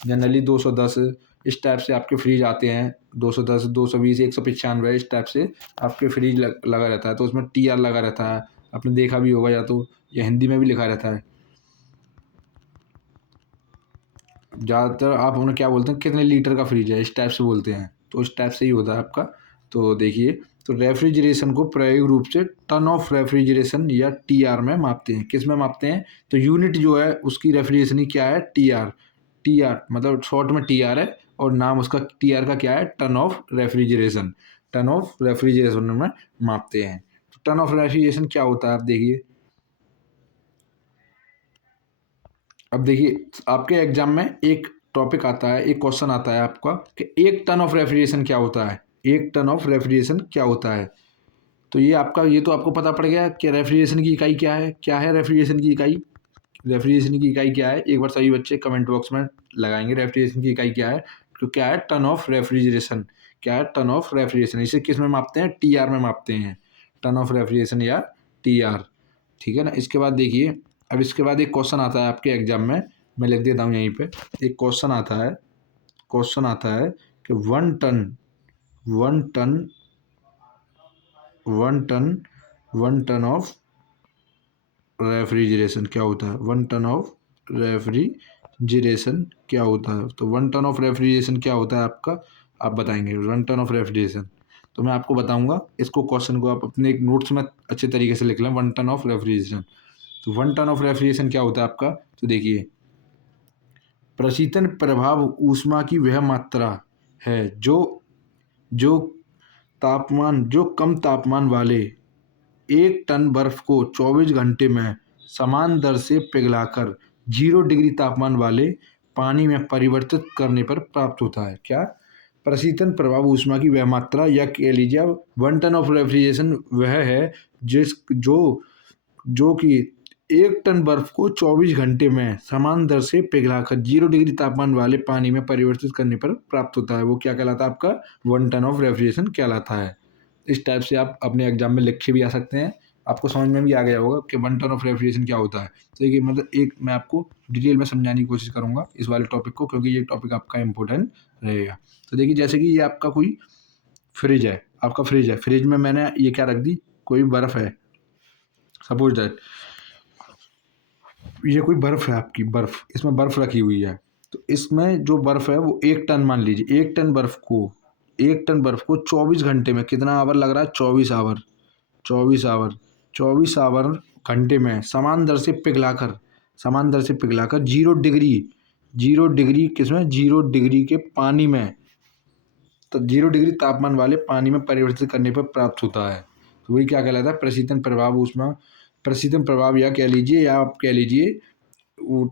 जनरली 210 इस टाइप से आपके फ्रीज आते हैं। 210, 220, 195 इस टाइप से आपके फ्रीज लगा रहता है। तो उसमें TR लगा रहता है, आपने देखा भी होगा, या तो या हिंदी में भी लिखा रहता है। ज़्यादातर आप उन्हें क्या बोलते हैं, कितने लीटर का फ्रिज है, इस टाइप से बोलते हैं। तो इस टाइप से ही होता है आपका। तो देखिए, तो रेफ्रिजरेशन को प्रायोगिक रूप से टन ऑफ रेफ्रिजरेशन या TR में मापते हैं। किस में मापते हैं? तो यूनिट जो है उसकी रेफ्रिजरेशन की क्या है? TR। TR मतलब शॉर्ट में TR है, और नाम उसका TR का क्या है? Ton of refrigeration. Ton of refrigeration में मापते हैं। तो टन ऑफ रेफ्रिजरेशन क्या होता है, आप देखिए। अब देखिए, आपके एग्जाम में एक टॉपिक आता है, एक क्वेश्चन आता है आपका कि एक टन ऑफ रेफ्रिजरेशन क्या होता है। एक टन ऑफ रेफ्रिजरेशन क्या होता है? तो ये आपका, ये तो आपको पता पड़ गया कि रेफ्रिजरेशन की इकाई क्या है। क्या है रेफ्रिजरेशन की इकाई? रेफ्रिजरेशन की इकाई क्या है? एक बार सभी बच्चे कमेंट बॉक्स में लगाएंगे रेफ्रिजरेशन की इकाई क्या है। तो क्या है? Ton of refrigeration. क्या है? Ton of refrigeration. इसे किस में मापते हैं? TR में मापते हैं। टन ऑफ रेफ्रिजरेशन या TR। ठीक है ना। इसके बाद देखिए, अब इसके बाद एक क्वेश्चन आता है आपके एग्जाम में, मैं लिख देता हूँ यहीं पे। एक क्वेश्चन आता है, क्वेश्चन आता है कि one ton one ton one ton of refrigeration क्या होता है? वन टन ऑफ रेफ्रिजरेशन क्या होता है? तो वन टन ऑफ रेफ्रिजरेशन क्या होता है आपका, आप बताएंगे वन टन ऑफ रेफ्रिजरेशन। तो मैं आपको बताऊंगा, इसको क्वेश्चन को आप अपने एक नोट्स में अच्छे तरीके से लिख लें। One ton of refrigeration. तो वन टन ऑफ रेफ्रिजरेशन क्या होता है आपका? तो देखिए, प्रशीतन प्रभाव ऊष्मा की वह मात्रा है जो जो जो कम तापमान वाले एक टन बर्फ को 24 घंटे में समान दर से पिघलाकर 0 डिग्री तापमान वाले पानी में परिवर्तित करने पर प्राप्त होता है। क्या? प्रशीतन प्रभाव ऊष्मा की वह मात्रा, या कह लीजिए वन टन ऑफ रेफ्रिजरेशन वह है जिस जो कि एक टन बर्फ को 24 घंटे में समान दर से पिघलाकर 0 डिग्री तापमान वाले पानी में परिवर्तित करने पर प्राप्त होता है। वो क्या कहलाता है आपका? वन टन ऑफ रेफ्रिजरेशन कहलाता है। इस टाइप से आप अपने एग्जाम में लिख के भी आ सकते हैं। आपको समझ में भी आ गया होगा कि वन टन ऑफ रेफ्रिजरेशन क्या होता है। तो देखिए, मतलब एक मैं आपको डिटेल में समझाने की कोशिश करूंगा इस वाले टॉपिक को, क्योंकि ये टॉपिक आपका इंपॉर्टेंट रहेगा। तो देखिए, जैसे कि ये आपका कोई फ्रिज है, आपका फ्रिज है, फ्रिज में मैंने ये क्या रख दी, कोई बर्फ़ है। सपोज दैट ये कोई बर्फ़ है, आपकी बर्फ़, इसमें बर्फ़ रखी हुई है। तो इसमें जो बर्फ़ है वो 1 टन, मान लीजिए 1 टन बर्फ़ को 24 घंटे में, कितना आवर लग रहा है? 24 आवर। 24 आवर, 24 आवर घंटे में समान दर से पिघलाकर 0 डिग्री किसमें? 0 डिग्री के पानी में, तो 0 डिग्री तापमान वाले पानी में परिवर्तित करने पर प्राप्त होता है। तो वही क्या कहलाता है? प्रशीतन प्रभाव ऊष्मा, प्रशीतन प्रभाव, या आप कह लीजिए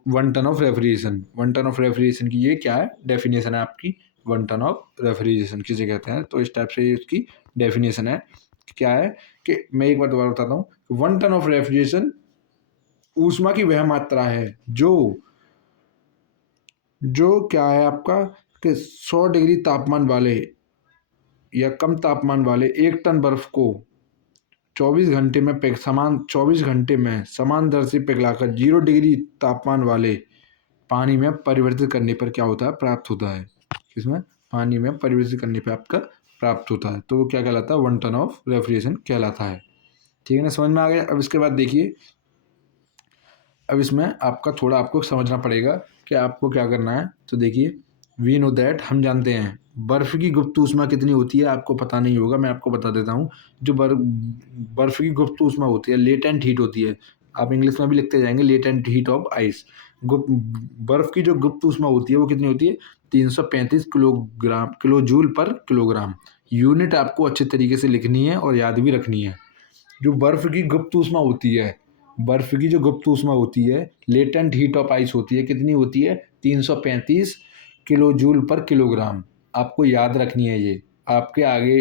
one ton of refrigeration. One ton of refrigeration की ये क्या है? डेफिनेशन है आपकी। वन टन ऑफ रेफ्रिजरेशन किसे कहते हैं? तो इस टाइप से इसकी डेफिनेशन है। क्या है कि मैं एक बार दोबारा बताता हूँ। वन टन ऑफ रेफ्रिजरेशन ऊष्मा की वह मात्रा है जो क्या है आपका, कि 100 डिग्री तापमान वाले या कम तापमान वाले एक टन बर्फ को 24 घंटे में समान दर से पिघलाकर 0 डिग्री तापमान वाले पानी में परिवर्तित करने पर क्या होता है? प्राप्त होता है। किसमें? पानी में परिवर्तित करने पर आपका प्राप्त होता है। तो वो क्या कहलाता है? वन टन ऑफ रेफ्रिजरेशन कहलाता है। ठीक है ना, समझ में आ गया। अब इसके बाद देखिए, अब इसमें आपका थोड़ा आपको समझना पड़ेगा कि आपको क्या करना है। तो देखिए, वी नो दैट, हम जानते हैं बर्फ़ की गुप्त ऊष्मा कितनी होती है। आपको पता नहीं होगा, मैं आपको बता देता हूँ। जो बर्फ़ की गुप्त ऊष्मा होती है, लेटेंट हीट होती है। आप इंग्लिश में भी लिखते जाएंगे, लेटेंट हीट ऑफ आइस। गुप्त बर्फ़ की जो गुप्त ऊष्मा होती है वो कितनी होती है? 335 किलो जूल पर किलोग्राम। यूनिट आपको अच्छे तरीके से लिखनी है और याद भी रखनी है। जो बर्फ़ की गुप्त ऊष्मा होती है, बर्फ़ की जो गुप्त ऊष्मा होती है, लेटेंट हीट ऑफ आइस होती है, कितनी होती है? 335 किलो जूल पर किलोग्राम। आपको याद रखनी है ये, आपके आगे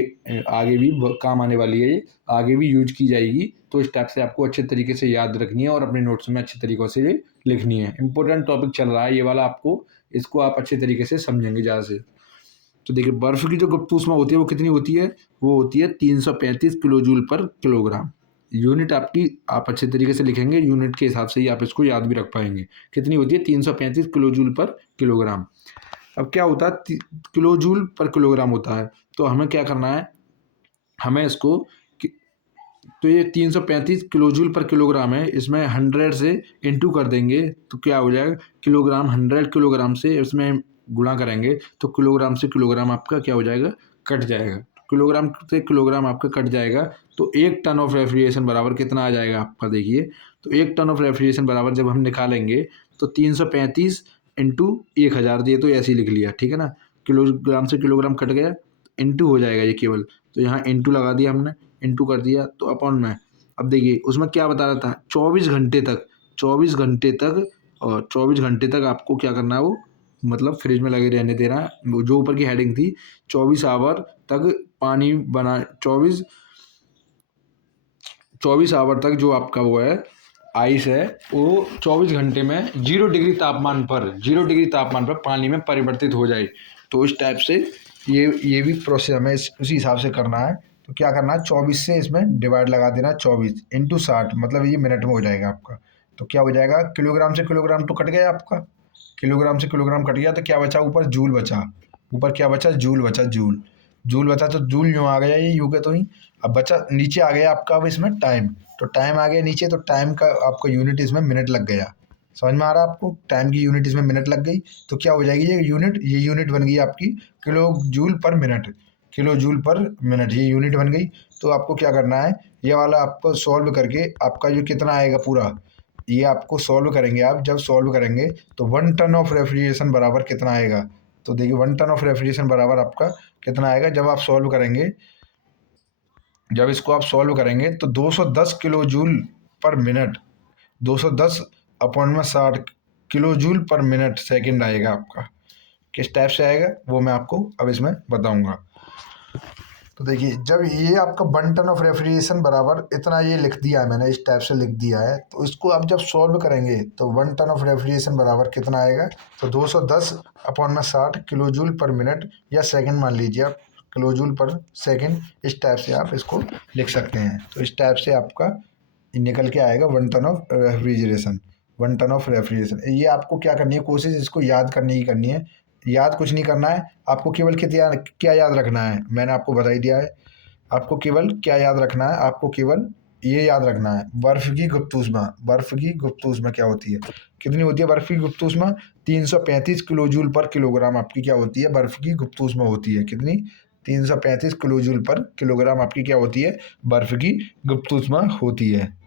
आगे भी काम आने वाली है, ये आगे भी यूज की जाएगी। तो इस टाइप से आपको अच्छे तरीके से याद रखनी है और अपने नोट्स में अच्छे तरीक़ों से ये लिखनी है। इंपॉर्टेंट टॉपिक चल रहा है ये वाला, आपको इसको आप अच्छे तरीके से समझेंगे ज़्यादा से। तो देखिए, बर्फ़ की जो गुप्त ऊष्मा होती है वो कितनी होती है? वो होती है 335 किलो जूल पर किलोग्राम। यूनिट आपकी आप अच्छे तरीके से लिखेंगे, यूनिट के हिसाब से ही आप इसको याद भी रख पाएंगे। कितनी होती है? 335 किलो जूल पर किलोग्राम। अब क्या होता है, किलो जूल पर किलोग्राम होता है, तो हमें क्या करना है, हमें इसको तो ये 335 किलो जूल पर किलोग्राम है, इसमें 100 से इंटू कर देंगे तो क्या हो जाएगा, किलोग्राम 100 किलोग्राम से इसमें गुणा करेंगे तो किलोग्राम से किलोग्राम आपका क्या हो जाएगा, कट जाएगा। किलोग्राम से किलोग्राम आपका कट जाएगा तो 1 टन ऑफ रेफ्रिजरेशन बराबर कितना आ जाएगा आपका, देखिए। तो 1 टन ऑफ रेफ्रिजरेशन बराबर जब हम निकालेंगे तो 335 इंटू 1000 दिए तो ऐसे ही लिख लिया, ठीक है ना। किलोग्राम से किलोग्राम कट गया, इंटू हो जाएगा ये केवल, तो यहाँ इंटू लगा दिया हमने, इंटू कर दिया तो अपॉन में। अब देखिए उसमें क्या बता रहा था, 24 घंटे तक और 24 घंटे तक आपको क्या करना है, वो मतलब फ्रिज में लगे रहने देना है। जो ऊपर की हेडिंग थी 24 आवर तक पानी बना, 24 आवर तक जो आपका वो है आइस है, वो 24 घंटे में 0 डिग्री तापमान पर पानी में परिवर्तित हो जाए। तो इस टाइप से ये भी प्रोसेस हमें उसी हिसाब से करना है। तो क्या करना है, 24 से इसमें डिवाइड लगा देना, 24 इंटू 60, मतलब ये मिनट में हो जाएगा आपका। तो क्या हो जाएगा, किलोग्राम से किलोग्राम तो कट गया आपका, किलोग्राम से किलोग्राम कट गया तो क्या बचा, ऊपर जूल बचा। ऊपर क्या बचा, जूल बचा, जूल जूल बचा। तो जूल यूँ आ गया ये यू के तो ही। अब बचा नीचे आ गया आपका, अब इसमें टाइम, तो टाइम आ गया नीचे, तो टाइम का आपका यूनिट इसमें मिनट लग गया। समझ में आ रहा है आपको, टाइम की यूनिट इसमें मिनट लग गई। तो क्या हो जाएगी ये यूनिट बन गई आपकी किलो जूल पर मिनट, किलो जूल पर मिनट, ये यूनिट बन गई। तो आपको क्या करना है, ये वाला आपको सॉल्व करके आपका जो कितना आएगा पूरा, ये आपको सॉल्व करेंगे। आप जब सॉल्व करेंगे तो 1 टन ऑफ रेफ्रिजरेशन बराबर कितना आएगा, तो देखिए 1 टन ऑफ रेफ्रिजरेशन बराबर आपका कितना आएगा, जब आप सॉल्व करेंगे, जब इसको आप सॉल्व करेंगे तो 210 किलो जूल पर मिनट, 210 अपॉन में 60 किलो जूल पर मिनट सेकंड आएगा आपका। किस टाइप से आएगा वो मैं आपको अब इसमें बताऊंगा। तो देखिए जब ये आपका 1 टन ऑफ रेफ्रिजरेशन बराबर इतना ये लिख दिया है मैंने, इस टाइप से लिख दिया है, तो इसको आप जब सॉल्व करेंगे तो 1 टन ऑफ रेफ्रिजरेशन बराबर कितना आएगा, तो 210 अपॉन में 60 किलो जूल पर मिनट या सेकंड मान लीजिए आप, किलो जूल पर सेकंड, इस टाइप से आप इसको लिख सकते हैं। तो इस टाइप से आपका निकल के आएगा 1 ton of refrigeration, 1 ton of refrigeration. ये आपको क्या करनी है, कोशिश इसको याद करने की करनी है, याद कुछ नहीं करना है आपको, केवल कितना क्या याद रखना है, मैंने आपको बता ही दिया है। आपको केवल क्या याद रखना है, आपको केवल ये याद रखना है, बर्फ़ की गुप्त ऊष्मा, बर्फ़ की गुप्त ऊष्मा क्या होती है, कितनी होती है बर्फ़ की गुप्त ऊष्मा, 335 किलो जूल पर किलोग्राम आपकी क्या होती है, बर्फ़ की गुप्त ऊष्मा होती है। कितनी, 335 किलो जूल पर किलोग्राम आपकी क्या होती है, बर्फ़ की गुप्त ऊष्मा होती है।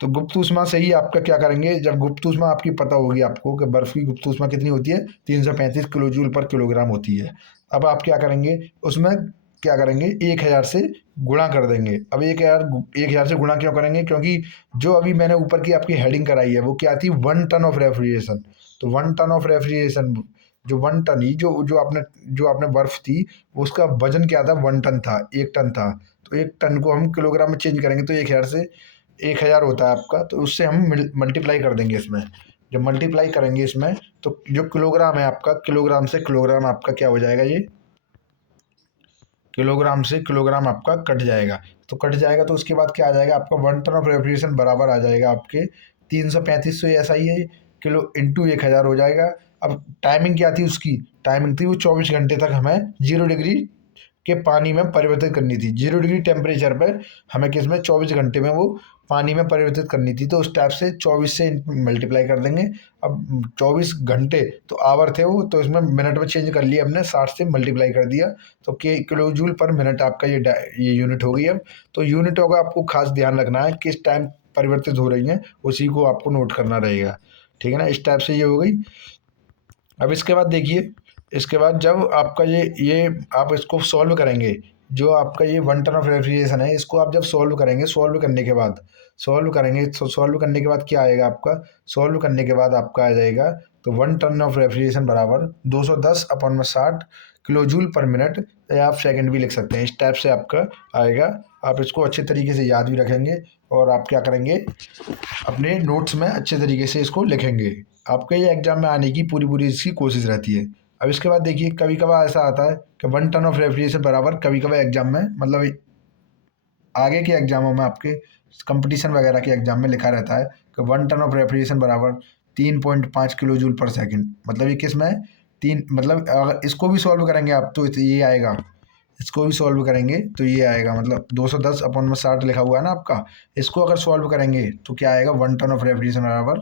तो गुप्त ऊष्मा से ही आपका क्या करेंगे, जब गुप्त ऊष्मा आपकी पता होगी आपको कि बर्फ़ की गुप्त ऊष्मा कितनी होती है, 335 किलो जूल पर किलोग्राम होती है। अब आप क्या करेंगे, उसमें क्या करेंगे, 1000 से गुणा कर देंगे। अब 1000 से गुणा क्यों करेंगे, क्योंकि जो अभी मैंने ऊपर की आपकी हेडिंग कराई है वो क्या थी, 1 टन ऑफ रेफ्रिजरेशन। तो 1 टन ऑफ रेफ्रिजरेशन, जो 1 टन ही जो आपने बर्फ़ थी उसका वजन क्या था, 1 टन था, 1 टन था। तो 1 टन को हम किलोग्राम में चेंज करेंगे तो 1000 से 1000 होता है आपका, तो उससे हम मल्टीप्लाई कर देंगे इसमें। जब मल्टीप्लाई करेंगे इसमें तो जो किलोग्राम है आपका, किलोग्राम से किलोग्राम आपका क्या हो जाएगा, ये किलोग्राम से किलोग्राम आपका कट जाएगा। तो कट जाएगा तो उसके बाद क्या आ जाएगा आपका, 1 टन ऑफ रेफ्रिजरेशन बराबर आ जाएगा आपके 335, ऐसा ही है, किलो इंटू 1000 हो जाएगा। अब टाइमिंग क्या थी उसकी, टाइमिंग थी वो 24 घंटे तक हमें 0 डिग्री के पानी में परिवर्तित करनी थी, 0 डिग्री टेम्परेचर पर हमें किस में 24 घंटे में वो पानी में परिवर्तित करनी थी। तो उस टाइप से 24 से मल्टीप्लाई कर देंगे। अब 24 घंटे तो आवर थे वो, तो इसमें मिनट में चेंज कर लिया हमने, 60 से मल्टीप्लाई कर दिया तो के किलो जूल पर मिनट आपका ये यूनिट हो गई। अब तो यूनिटों का आपको खास ध्यान रखना है, किस टाइम परिवर्तित हो रही हैं उसी को आपको नोट करना रहेगा, ठीक है ना। इस टाइप से ये हो गई। अब इसके बाद देखिए, इसके बाद जब आपका ये आप इसको सॉल्व करेंगे, जो आपका ये 1 टन ऑफ रेफ्रिजरेशन है, इसको आप जब सॉल्व करेंगे, सॉल्व करेंगे तो सॉल्व करने के बाद क्या आएगा आपका, सॉल्व करने के बाद आपका आ जाएगा, तो 1 टन ऑफ रेफ्रिजरेशन बराबर 210 अपॉन में 60 किलो जूल पर मिनट, या आप सेकंड भी लिख सकते हैं। इस टाइप से आपका आएगा। आप इसको अच्छे तरीके से याद भी रखेंगे और आप क्या करेंगे, अपने नोट्स में अच्छे तरीके से इसको लिखेंगे। आपके ये एग्जाम में आने की पूरी इसकी कोशिश रहती है। अब इसके बाद देखिए, कभी कभार ऐसा आता है कि 1 टन ऑफ रेफ्रिजरेशन बराबर, कभी कभार एग्जाम में, मतलब आगे के एग्जामों में आपके कंपटीशन वगैरह के एग्जाम में लिखा रहता है कि 1 टन ऑफ रेफ्रिजरेशन बराबर 3.5 किलो जूल पर सेकंड। मतलब ये किस में तीन, मतलब अगर इसको भी सॉल्व करेंगे आप तो ये आएगा, इसको भी सॉल्व करेंगे तो ये आएगा, मतलब 210 अपॉन में 60 लिखा हुआ है ना आपका, इसको अगर सॉल्व करेंगे तो क्या आएगा, 1 टन ऑफ रेफ्रिजरेशन बराबर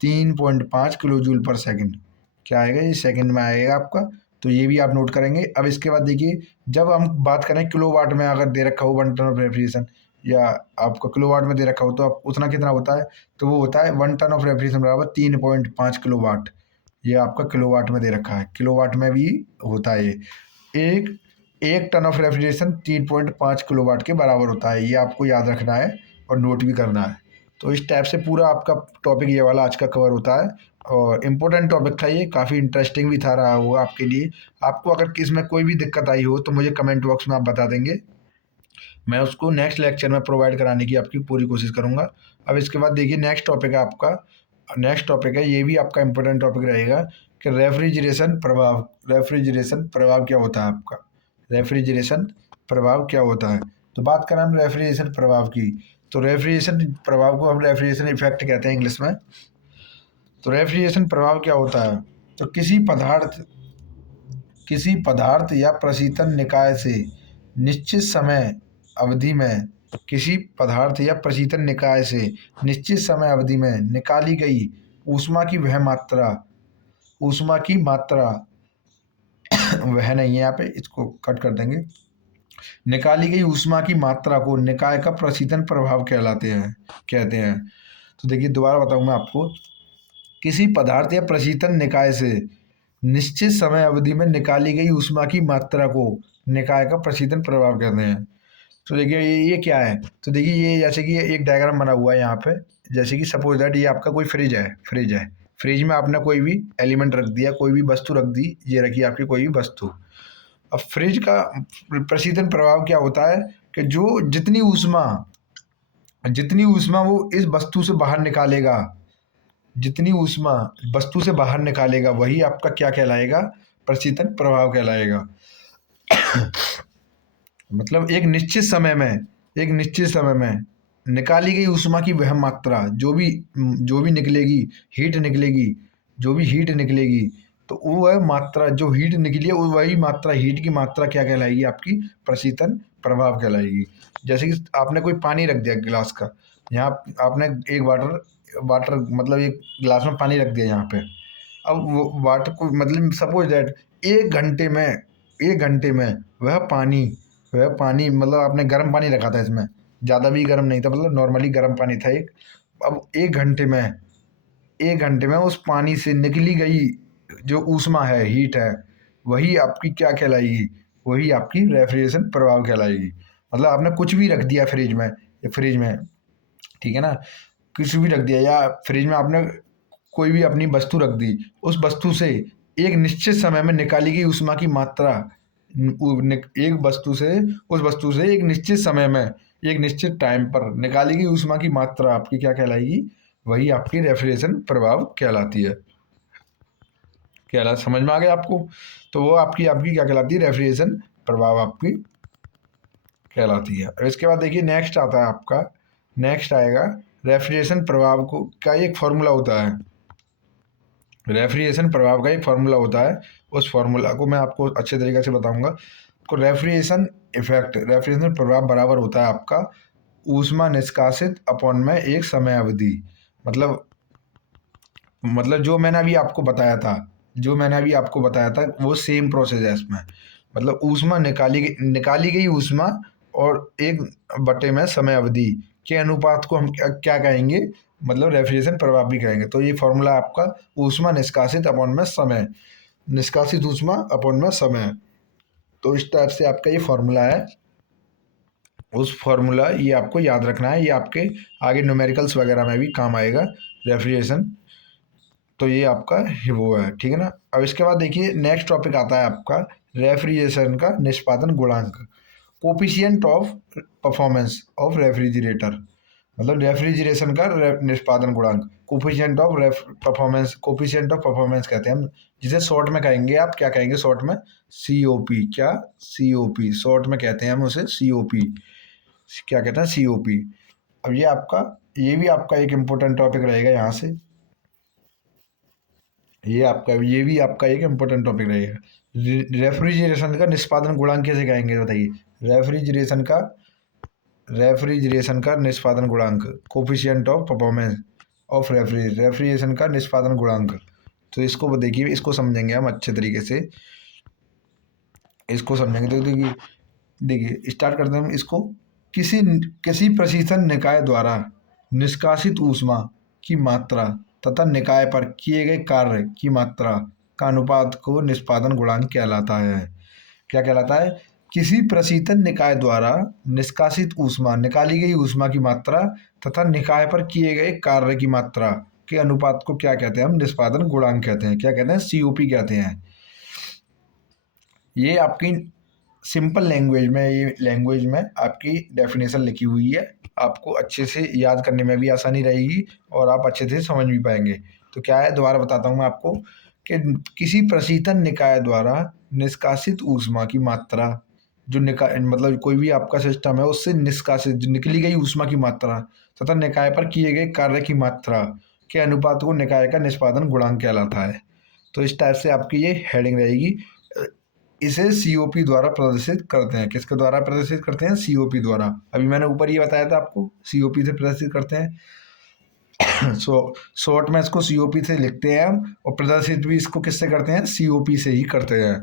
3.5 किलो जूल पर सेकंड। क्या आएगा, ये सेकंड में आएगा आपका। तो ये भी आप नोट करेंगे। अब इसके बाद देखिए, जब हम बात करें किलोवाट में, अगर दे रखा हो 1 टन ऑफ रेफ्रिजरेशन या आपको किलोवाट में दे रखा हो तो आप उतना कितना होता है, तो वो होता है 1 टन ऑफ रेफ्रिजरेशन बराबर 3.5 किलोवाट। ये आपका किलोवाट में दे रखा है, किलोवाट में भी होता है ये। एक एक टन ऑफ रेफ्रिजरेशन 3.5 किलोवाट के बराबर होता है। ये आपको याद रखना है और नोट भी करना है। तो इस टाइप से पूरा आपका टॉपिक ये वाला आज का कवर होता है और इम्पोर्टेंट टॉपिक था ये, काफ़ी इंटरेस्टिंग भी था रहा होगा आपके लिए। आपको अगर किस में कोई भी दिक्कत आई हो तो मुझे कमेंट बॉक्स में आप बता देंगे, मैं उसको नेक्स्ट लेक्चर में प्रोवाइड कराने की आपकी पूरी कोशिश करूँगा। अब इसके बाद देखिए नेक्स्ट टॉपिक है आपका, नेक्स्ट टॉपिक है, ये भी आपका इम्पोर्टेंट टॉपिक रहेगा कि रेफ्रिजरेशन प्रभाव। रेफ्रिजरेशन प्रभाव क्या होता है आपका, रेफ्रिजरेशन प्रभाव क्या होता है। तो बात करें हम रेफ्रिजरेशन प्रभाव की, तो रेफ्रिजरेशन प्रभाव को हम रेफ्रिजरेशन इफेक्ट कहते हैं इंग्लिश में। तो रेफ्रिजरेशन प्रभाव क्या होता है, तो किसी पदार्थ या प्रशीतन निकाय से निश्चित समय अवधि में, किसी पदार्थ या प्रशीतन निकाय से निश्चित समय अवधि में निकाली गई ऊष्मा की वह मात्रा, ऊष्मा की मात्रा वह नहीं है यहाँ पे, इसको कट कर देंगे। निकाली गई ऊष्मा की मात्रा को निकाय का प्रशीतन प्रभाव कहते हैं। तो देखिए दोबारा बताऊँ मैं आपको, किसी पदार्थ या प्रशीतन निकाय से निश्चित समय अवधि में निकाली गई ऊष्मा की मात्रा को निकाय का प्रशीतन प्रभाव कहते हैं। तो देखिए ये क्या है, तो देखिए ये जैसे कि एक डायग्राम बना हुआ है यहाँ पे, जैसे कि सपोज दैट ये आपका कोई फ्रिज है, फ्रिज में आपने कोई भी एलिमेंट रख दिया, कोई भी वस्तु रख दी, ये रखी आपकी कोई भी वस्तु। अब फ्रिज का प्रशीतन प्रभाव क्या होता है कि जो जितनी ऊष्मा वो इस वस्तु से बाहर निकालेगा, जितनी ऊष्मा वस्तु से बाहर निकालेगा वही आपका क्या कहलाएगा, प्रशीतन प्रभाव कहलाएगा। मतलब एक निश्चित समय में निकाली गई ऊष्मा की वह मात्रा, जो भी निकलेगी, हीट निकलेगी, तो वो है मात्रा, जो हीट निकली है वही मात्रा, हीट की मात्रा क्या कहलाएगी, आपकी प्रशीतन प्रभाव कहलाएगी। जैसे कि आपने कोई पानी रख दिया गिलास का, यहाँ आपने एक वाटर मतलब एक गिलास में पानी रख दिया यहाँ पे। अब वो वाटर को मतलब सपोज दैट एक घंटे में वह पानी मतलब आपने गर्म पानी रखा था, इसमें ज़्यादा भी गर्म नहीं था, मतलब नॉर्मली गर्म पानी था एक। अब एक घंटे में उस पानी से निकली गई जो ऊष्मा है, हीट है, वही आपकी क्या कहलाएगी, वही आपकी रेफ्रिजरेशन प्रभाव कहलाएगी। मतलब आपने कुछ भी रख दिया फ्रिज में, ठीक है ना, कुछ भी रख दिया, या फ्रिज में आपने कोई भी अपनी वस्तु रख दी, उस वस्तु से एक निश्चित समय में निकाली गई ऊष्मा की मात्रा, उस वस्तु से एक निश्चित समय में, एक निश्चित टाइम पर निकाली गई ऊष्मा की मात्रा आपकी क्या कहलाएगी, वही आपकी रेफ्रिजरेशन प्रभाव कहलाती है। समझ में आ गया आपको। तो वो आपकी क्या कहलाती है, रेफ्रिजरेशन प्रभाव आपकी कहलाती है। और इसके बाद देखिए नेक्स्ट आता है आपका, नेक्स्ट आएगा रेफ्रिजरेशन प्रभाव को का एक फॉर्मूला होता है, रेफ्रिजरेशन प्रभाव का एक फार्मूला होता है। उस फार्मूला को मैं आपको अच्छे तरीके से बताऊंगा। तो रेफ्रिजरेशन प्रभाव बराबर होता है आपका ऊष्मा निष्कासित अपॉन में एक समय अवधि। मतलब जो मैंने अभी आपको बताया था वो सेम प्रोसेस है इसमें। मतलब ऊष्मा निकाली गई ऊष्मा और एक बटे में समय अवधि के अनुपात को हम क्या कहेंगे, मतलब रेफ्रिजरेशन प्रभाव भी कहेंगे। तो ये फॉर्मूला आपका ऊष्मा निष्कासित अपॉन में समय, निष्कासित ऊष्मा अपॉन में समय। तो इस टाइप से आपका ये फॉर्मूला है। उस फॉर्मूला ये आपको याद रखना है, ये आपके आगे न्यूमेरिकल्स वगैरह में भी काम आएगा रेफ्रिजरेशन। तो ये आपका वो है, ठीक है ना। अब इसके बाद देखिए नेक्स्ट टॉपिक आता है आपका रेफ्रिजरेशन का निष्पादन गुणांक, coefficient of performance of refrigerator. मतलब रेफ्रिजरेशन का निष्पादन गुणांक, कोफिशिएंट ऑफ परफॉर्मेंस कहते हैं हम, जिसे शॉर्ट में कहेंगे, आप क्या कहेंगे शॉर्ट में, COP। शॉर्ट में कहते हैं हम उसे COP, क्या कहते हैं COP। अब ये भी आपका एक इम्पोर्टेंट टॉपिक रहेगा यहाँ से। ये भी आपका एक इम्पोर्टेंट टॉपिक रहेगा। रेफ्रिजरेशन का निष्पादन गुणांक कैसे कहेंगे बताइए। रेफ्रिजरेशन का रेफ्रिजरेशन का निष्पादन गुणांक, coefficient of performance of refrigeration का निष्पादन गुणांक। तो इसको देखिए, इसको समझेंगे हम अच्छे तरीके से, इसको समझेंगे। तो देखिए देखिए स्टार्ट करते हैं हम इसको। किसी किसी प्रशीतन निकाय द्वारा निष्कासित ऊष्मा की मात्रा तथा निकाय पर किए गए कार्य की मात्रा का अनुपात को निष्पादन गुणांक कहलाता है। क्या कहलाता है? किसी प्रशीतन निकाय द्वारा निष्कासित ऊष्मा, निकाली गई ऊष्मा की मात्रा तथा निकाय पर किए गए कार्य की मात्रा के अनुपात को क्या कहते हैं? हम निष्पादन गुणांक कहते हैं। क्या कहते हैं? सीओपी कहते हैं। ये आपकी सिंपल लैंग्वेज में आपकी डेफिनेशन लिखी हुई है। आपको अच्छे से याद करने में भी आसानी रहेगी और आप अच्छे से समझ भी पाएंगे। तो क्या है, दोबारा बताता हूँ मैं आपको कि किसी प्रशीतन निकाय द्वारा निष्कासित ऊष्मा की मात्रा, जो मतलब कोई भी आपका सिस्टम है उससे निष्कासित जो निकली गई ऊष्मा की मात्रा तथा निकाय पर किए गए कार्य की मात्रा के अनुपात को निकाय का निष्पादन गुणांक कहलाता है। तो इस टाइप से आपकी ये हेडिंग रहेगी। इसे सीओपी द्वारा प्रदर्शित करते हैं। किसके द्वारा प्रदर्शित करते हैं? सीओपी द्वारा। अभी मैंने ऊपर ये बताया था आपको, सीओपी से प्रदर्शित करते हैं। शॉर्ट में इसको सीओपी से लिखते हैं हम, और प्रदर्शित भी इसको किससे करते हैं? सीओपी से ही करते हैं।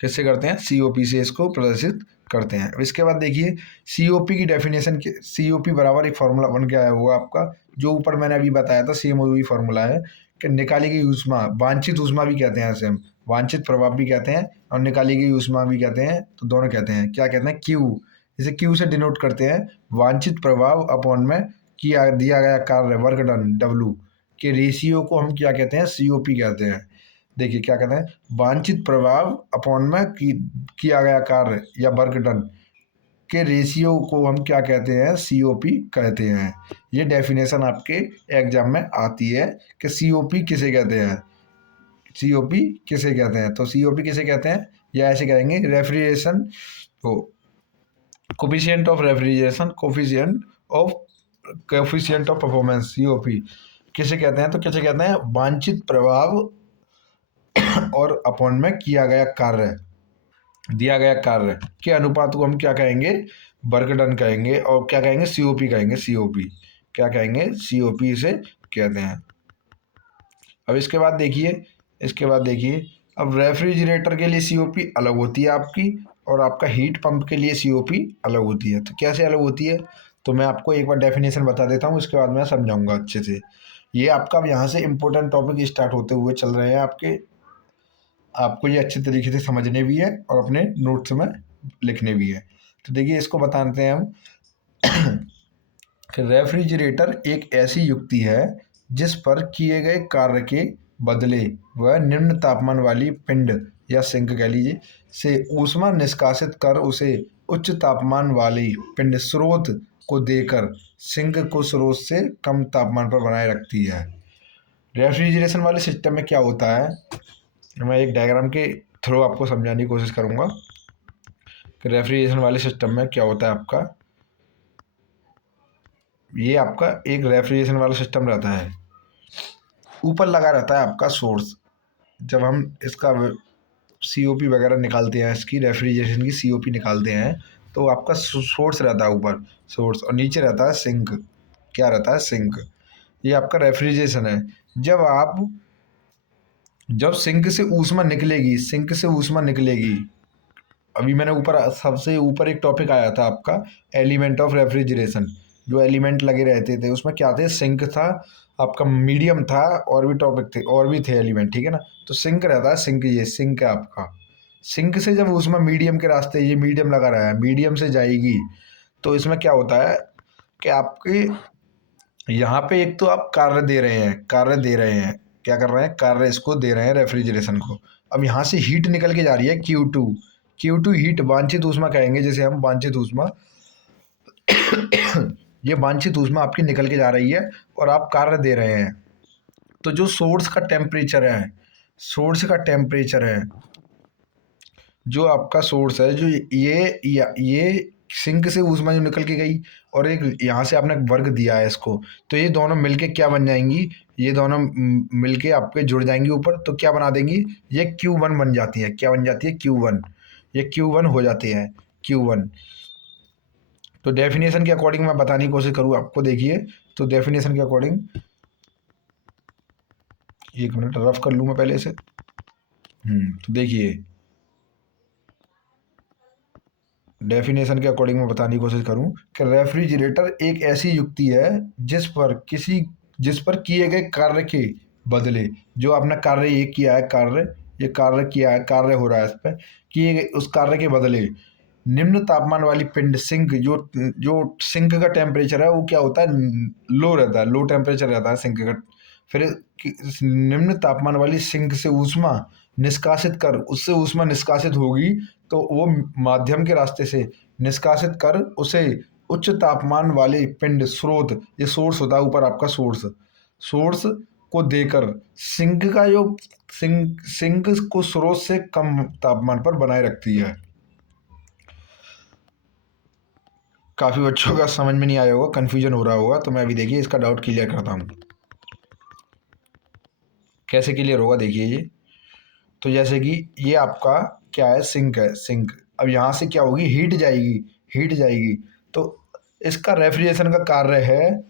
किससे करते हैं? सीओपी से इसको प्रदर्शित करते हैं। इसके बाद देखिए सीओपी की डेफिनेशन, सीओपी बराबर एक फॉर्मूला बन के आया होगा आपका, जो ऊपर मैंने अभी बताया था, सेम वही फॉर्मूला है कि निकाली गई ऊष्मा, वांछित ऊष्मा भी कहते हैं इसे हम, वांछित प्रभाव भी कहते हैं और निकाली गई ऊष्मा भी कहते हैं। तो दोनों कहते हैं। क्या कहते हैं? क्यू। इसे क्यू से डिनोट करते हैं। वांछित प्रभाव अपॉन में किया दिया गया कार्य, वर्क डन, डब्लू के रेशियो को हम क्या कहते हैं? सीओपी कहते हैं। देखिए क्या कहते हैं? वांछित प्रभाव अपॉन में किया गया कार्य या वर्क डन के रेशियो को हम क्या कहते हैं? सीओपी कहते हैं। ये डेफिनेशन आपके एग्जाम में आती है कि सीओपी किसे कहते हैं। सीओपी किसे कहते हैं? तो सीओपी किसे कहते हैं, या ऐसे कहेंगे रेफ्रिजरेशन को, coefficient of refrigeration, coefficient of performance, COP किसे कहते हैं? तो किसे कहते हैं? वांछित प्रभाव और अपॉन में किया गया कार्य, दिया गया कार्य के अनुपात को हम क्या कहेंगे? वर्क डन कहेंगे। और क्या कहेंगे? सीओपी कहेंगे। सीओपी क्या कहेंगे? सीओपी इसे कहते हैं। अब इसके बाद देखिए अब रेफ्रिजरेटर के लिए सीओपी अलग होती है आपकी, और आपका हीट पंप के लिए सीओपी अलग होती है। तो कैसे अलग होती है? तो मैं आपको एक बार डेफिनेशन बता देता हूँ, उसके बाद मैं समझाऊंगा अच्छे से। ये आपका अब यहाँ से इंपॉर्टेंट टॉपिक स्टार्ट होते हुए चल रहे हैं आपके, आपको ये अच्छे तरीके से समझने भी है और अपने नोट्स में लिखने भी है। तो देखिए इसको बताते हैं हम कि रेफ्रिजरेटर एक ऐसी युक्ति है जिस पर किए गए कार्य के बदले वह निम्न तापमान वाली पिंड या सिंक कह लीजिए से ऊष्मा निष्कासित कर उसे उच्च तापमान वाली पिंड स्रोत को देकर सिंक को स्रोत से कम तापमान पर बनाए रखती है। रेफ्रिजरेशन वाले सिस्टम में क्या होता है, मैं एक डायग्राम के थ्रू आपको समझाने की कोशिश करूंगा कि रेफ्रिजरेशन वाले सिस्टम में क्या होता है आपका। ये आपका एक रेफ्रिजरेशन वाला सिस्टम रहता है, ऊपर लगा रहता है आपका सोर्स। जब हम इसका सीओपी वगैरह निकालते हैं, इसकी रेफ्रिजरेशन की सीओपी निकालते हैं, तो आपका सोर्स रहता है ऊपर, सोर्स, और नीचे रहता है सिंक। क्या रहता है? सिंक। ये आपका रेफ्रिजरेशन है। जब सिंक से ऊष्मा निकलेगी, अभी मैंने ऊपर सबसे ऊपर एक टॉपिक आया था आपका एलिमेंट ऑफ रेफ्रिजरेशन, जो एलिमेंट लगे रहते थे उसमें क्या थे? सिंक था आपका, मीडियम था, और भी टॉपिक थे, और भी थे एलिमेंट, ठीक है ना। तो सिंक रहता है, सिंक, ये सिंक है आपका। सिंक से जब ऊष्मा मीडियम के रास्ते, ये मीडियम लगा रहा है, मीडियम से जाएगी, तो इसमें क्या होता है कि आपके यहाँ पे एक तो आप कार्य दे रहे हैं, क्या कर रहे हैं? कार्य इसको दे रहे हैं रेफ्रिजरेशन को। अब यहाँ से हीट निकल के जा रही है Q2 हीट, वांछित ऊष्मा कहेंगे जिसे हम, वांछित ऊष्मा। ये वांछित ऊष्मा आपकी निकल के जा रही है और आप कार्य दे रहे हैं। तो जो सोर्स का टेम्परेचर है, जो आपका सोर्स है, जो ये सिंक से ऊष्मा जो निकल के गई और एक यहाँ से आपने वर्ग दिया है इसको, तो ये दोनों मिलके क्या बन जाएंगी, ये दोनों मिलके आपके जुड़ जाएंगी ऊपर, तो क्या बना देंगी, ये Q1 बन जाती है। क्या बन जाती है, Q1। ये Q1 हो जाते हैं, Q1। तो डेफिनेशन के अकॉर्डिंग मैं बताने की कोशिश करूँ आपको, देखिए। तो डेफिनेशन के अकॉर्डिंग, एक मिनट रफ कर लूँ मैं पहले से। तो देखिए, डेफिनेशन के अकॉर्डिंग मैं बताने की कोशिश करूं कि रेफ्रिजरेटर एक ऐसी युक्ति है जिस पर किए गए कार्य के बदले, जो आपने कार्य ये किया है, ये कार्य किया है, कार्य हो रहा है इस पर, किए गए उस कार्य के बदले निम्न तापमान वाली पिंड सिंक, जो जो सिंक का टेम्परेचर है वो क्या होता है, लो रहता है, लो टेम्परेचर रहता है सिंक का। फिर निम्न तापमान वाली सिंक से ऊष्मा निष्कासित कर, उससे ऊष्मा निष्कासित होगी, तो वो माध्यम के रास्ते से निष्कासित कर उसे उच्च तापमान वाले पिंड स्रोत, ये सोर्स होता है ऊपर आपका सोर्स, सोर्स को देकर सिंक का जो सिंक को स्रोत से कम तापमान पर बनाए रखती है। काफ़ी बच्चों का समझ में नहीं आया होगा, कन्फ्यूजन हो रहा होगा, तो मैं अभी देखिए इसका डाउट क्लियर करता हूँ। कैसे क्लियर होगा, देखिए ये। तो जैसे कि ये आपका क्या है, सिंक है, सिंक। अब यहाँ से क्या होगी, हीट जाएगी, हीट जाएगी। तो इसका रेफ्रिजरेशन का कार्य है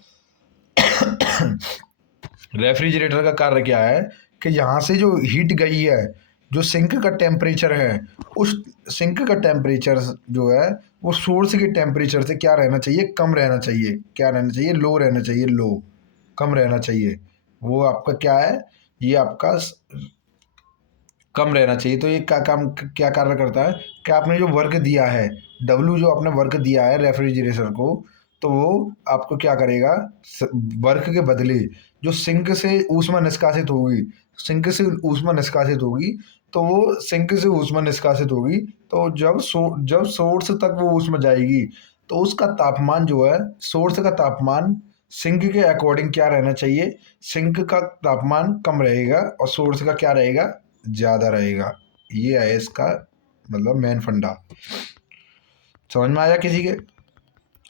रेफ्रिजरेटर का कार्य क्या है कि यहाँ से जो हीट गई है, जो सिंक का टेम्परेचर है, उस सिंक का टेम्परेचर जो है वो सोर्स के टेम्परेचर से क्या रहना चाहिए, कम रहना चाहिए। क्या रहना चाहिए, लो रहना चाहिए, लो, कम रहना चाहिए। वो आपका क्या है, ये आपका कम रहना चाहिए। तो ये क्या कार्य करता है कि आपने जो वर्क दिया है, डब्ल्यू जो आपने वर्क दिया है रेफ्रिजरेटर को, तो वो आपको क्या करेगा, वर्क के बदले जो सिंक से ऊष्मा निष्कासित होगी, सिंक से ऊष्मा निष्कासित होगी, तो वो सिंक से ऊष्मा निष्कासित होगी, तो जब सोर्स तक वो ऊष्मा जाएगी, तो उसका तापमान जो है, सोर्स का तापमान सिंक के अकॉर्डिंग क्या रहना चाहिए, सिंक का तापमान कम रहेगा और सोर्स का क्या रहेगा, ज़्यादा रहेगा। ये है इसका मतलब मेन फंडा। समझ में आया किसी के?